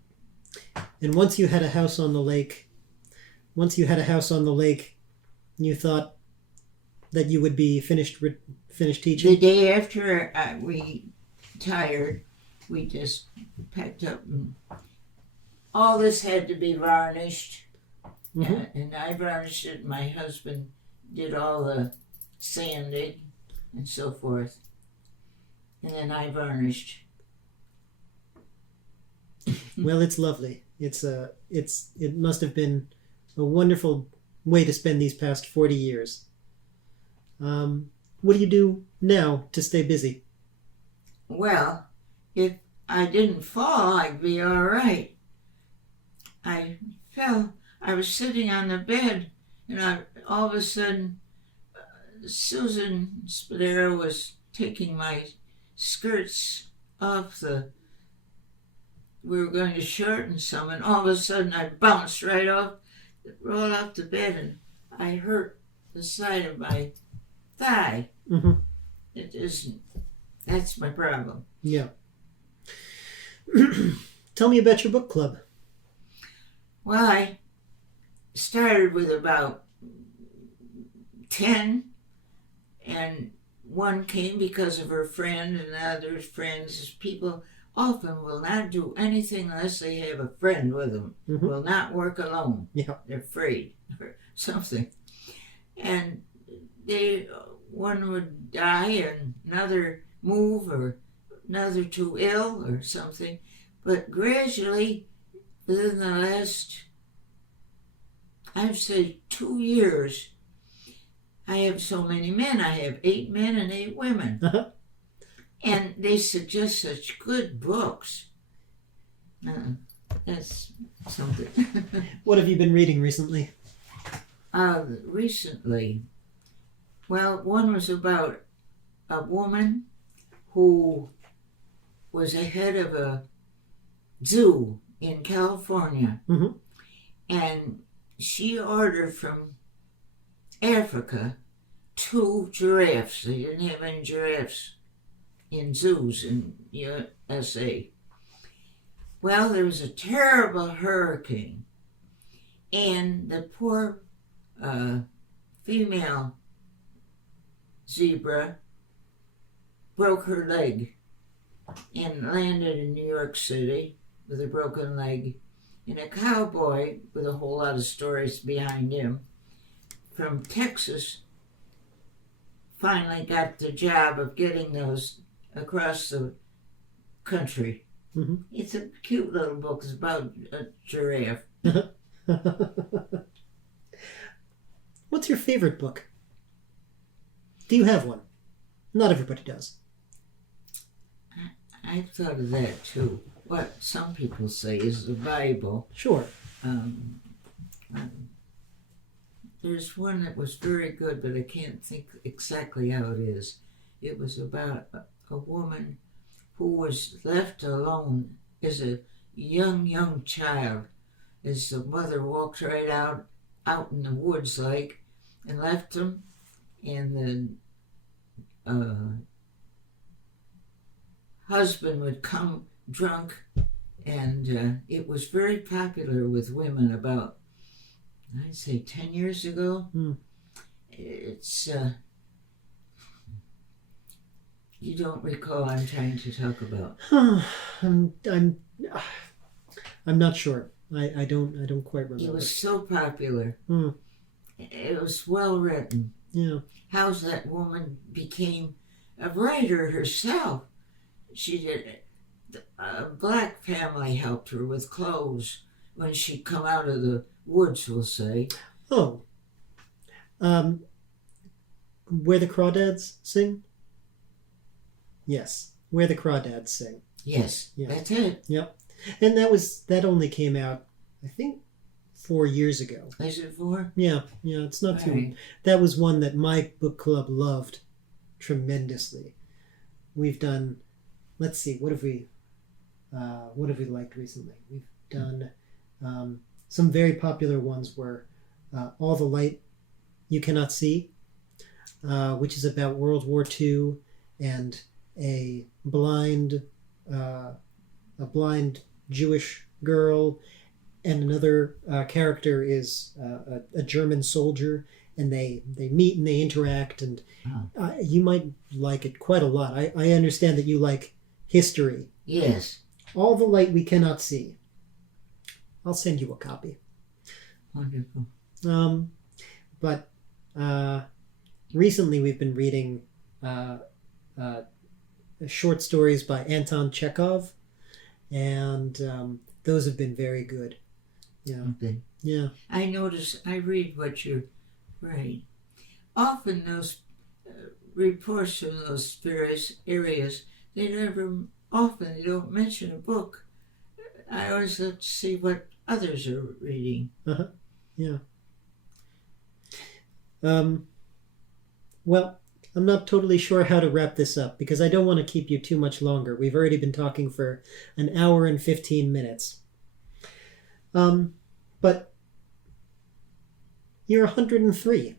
And once you had a house on the lake, you thought that you would be finished teaching? The day after we retired, we just packed up, and all this had to be varnished. Mm-hmm. And I varnished it. My husband did all the sanding and so forth. And then I varnished. Well, it's lovely. It must have been a wonderful way to spend these past 40 years. What do you do now to stay busy? Well, if I didn't fall, I'd be all right. I fell. I was sitting on the bed, and all of a sudden, Susan Spadaro was taking my skirts off we were going to shorten some, and all of a sudden I bounced rolled off the bed, and I hurt the side of my thigh. Mm-hmm. It isn't. That's my problem. Yeah. Tell me about your book club. Well, I started with about 10, and one came because of her friend, and others friends. People often will not do anything unless they have a friend with them. Mm-hmm. Will not work alone. Yeah. They're afraid or something. And one would die, and another move, or another too ill or something. But gradually, within the last, I'd say 2 years, I have so many men. I have 8 men and 8 women. Uh-huh. And they suggest such good books. That's something. What have you been reading recently? Recently, well, one was about a woman who was a head of a zoo in California. Mm-hmm. And she ordered from Africa 2 giraffes. They didn't have any giraffes in zoos in USA. Well, there was a terrible hurricane, and the poor female zebra broke her leg and landed in New York City with a broken leg. And a cowboy with a whole lot of stories behind him from Texas finally got the job of getting those across the country. Mm-hmm. It's a cute little book. It's about a giraffe. What's your favorite book? Do you have one? Not everybody does. I thought of that too. What some people say is the Bible. Sure. There's one that was very good, but I can't think exactly how it is. It was about a woman who was left alone as a young child, as the mother walked right out in the woods and left him, and the husband would come drunk And it was very popular with women about, I'd say, 10 years ago. It's, you don't recall I'm trying to talk about. I'm not sure. I don't quite remember. It was so popular. It was well written. Yeah. How that woman became a writer herself. She did. A black family helped her with clothes when she'd come out of the woods, we'll say. Oh. Where the Crawdads Sing? Yes. Where the Crawdads Sing. Yes, Yeah. that's it. Yep. And that only came out, I think, 4 years ago. Is it 4? Yeah, it's not too... Right. That was one that my book club loved tremendously. We've done... Let's see, what have we liked recently? We've done some very popular ones were All the Light You Cannot See, which is about World War II and a blind Jewish girl, and another character is a German soldier, and they meet and they interact, and you might like it quite a lot. I understand that you like history. Yes. All the Light We Cannot See. I'll send you a copy. Wonderful. But recently we've been reading short stories by Anton Chekhov, and those have been very good. Yeah. Okay. Yeah. I notice, I read what you write. Often those reports from those various areas, they don't mention a book. I always look to see what others are reading. Yeah. Well, I'm not totally sure how to wrap this up because I don't want to keep you too much longer. We've already been talking for an hour and 15 minutes. But you're 103.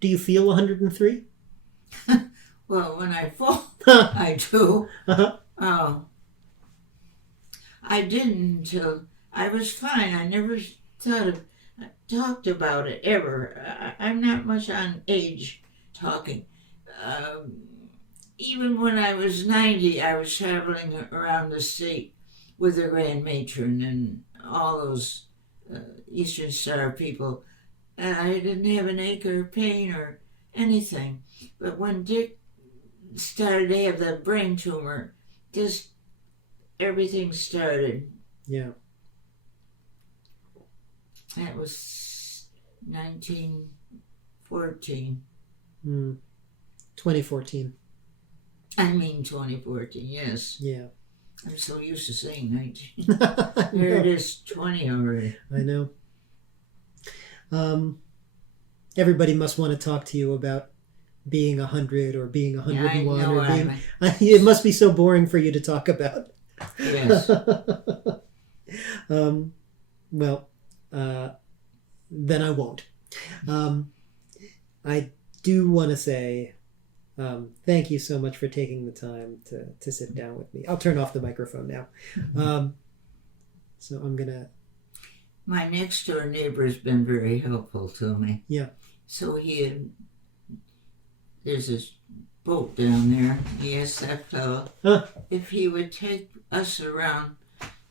Do you feel 103? Well, when I fall, I do. Oh. I didn't until I was fine. I never talked about it ever. I'm not much on age talking. Even when I was 90, I was traveling around the state with the Grand Matron and all those Eastern Star people. And I didn't have an ache or pain or anything. But when Dick started to have the brain tumor, just everything started. Yeah. That was 1914. 2014. I mean 2014, yes. Yeah. I'm so used to saying 19. There it is, 20 already. I know. Everybody must want to talk to you about being 100 or being 101 yeah, I know or being... It must be so boring for you to talk about. Yes. Well, then I won't. I do want to say thank you so much for taking the time to sit down with me. I'll turn off the microphone now. So I'm going to... My next door neighbor has been very helpful to me. Yeah. So there's this boat down there. He asked that fellow if he would take us around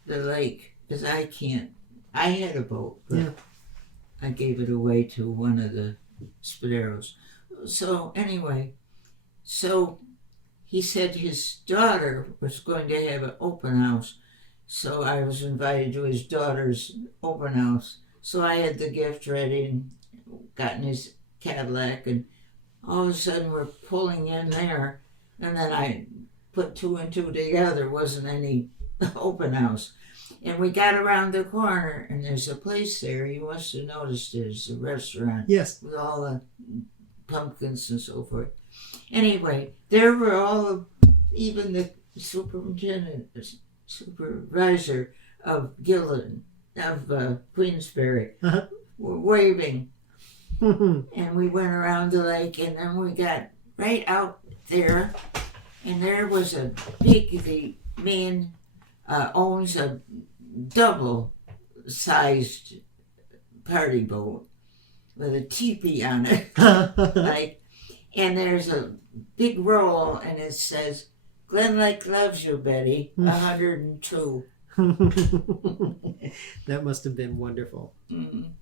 the lake, because I can't. I had a boat, but I gave it away to one of the Spadaros. So anyway, he said his daughter was going to have an open house. So I was invited to his daughter's open house. So I had the gift ready and got in his Cadillac, and all of a sudden we're pulling in there, and then I put 2 and 2 together. Wasn't any open house. And we got around the corner, and there's a place there. You must have noticed there's a restaurant. Yes. With all the pumpkins and so forth. Anyway, there were all even the supervisor of Gillen, of Queensberry, were waving. And we went around the lake, and then we got right out there, and there was the man owns a double-sized party boat with a teepee on it, like, and there's a big roll, and it says, "Glen Lake loves you, Betty, 102." That must have been wonderful. Mm.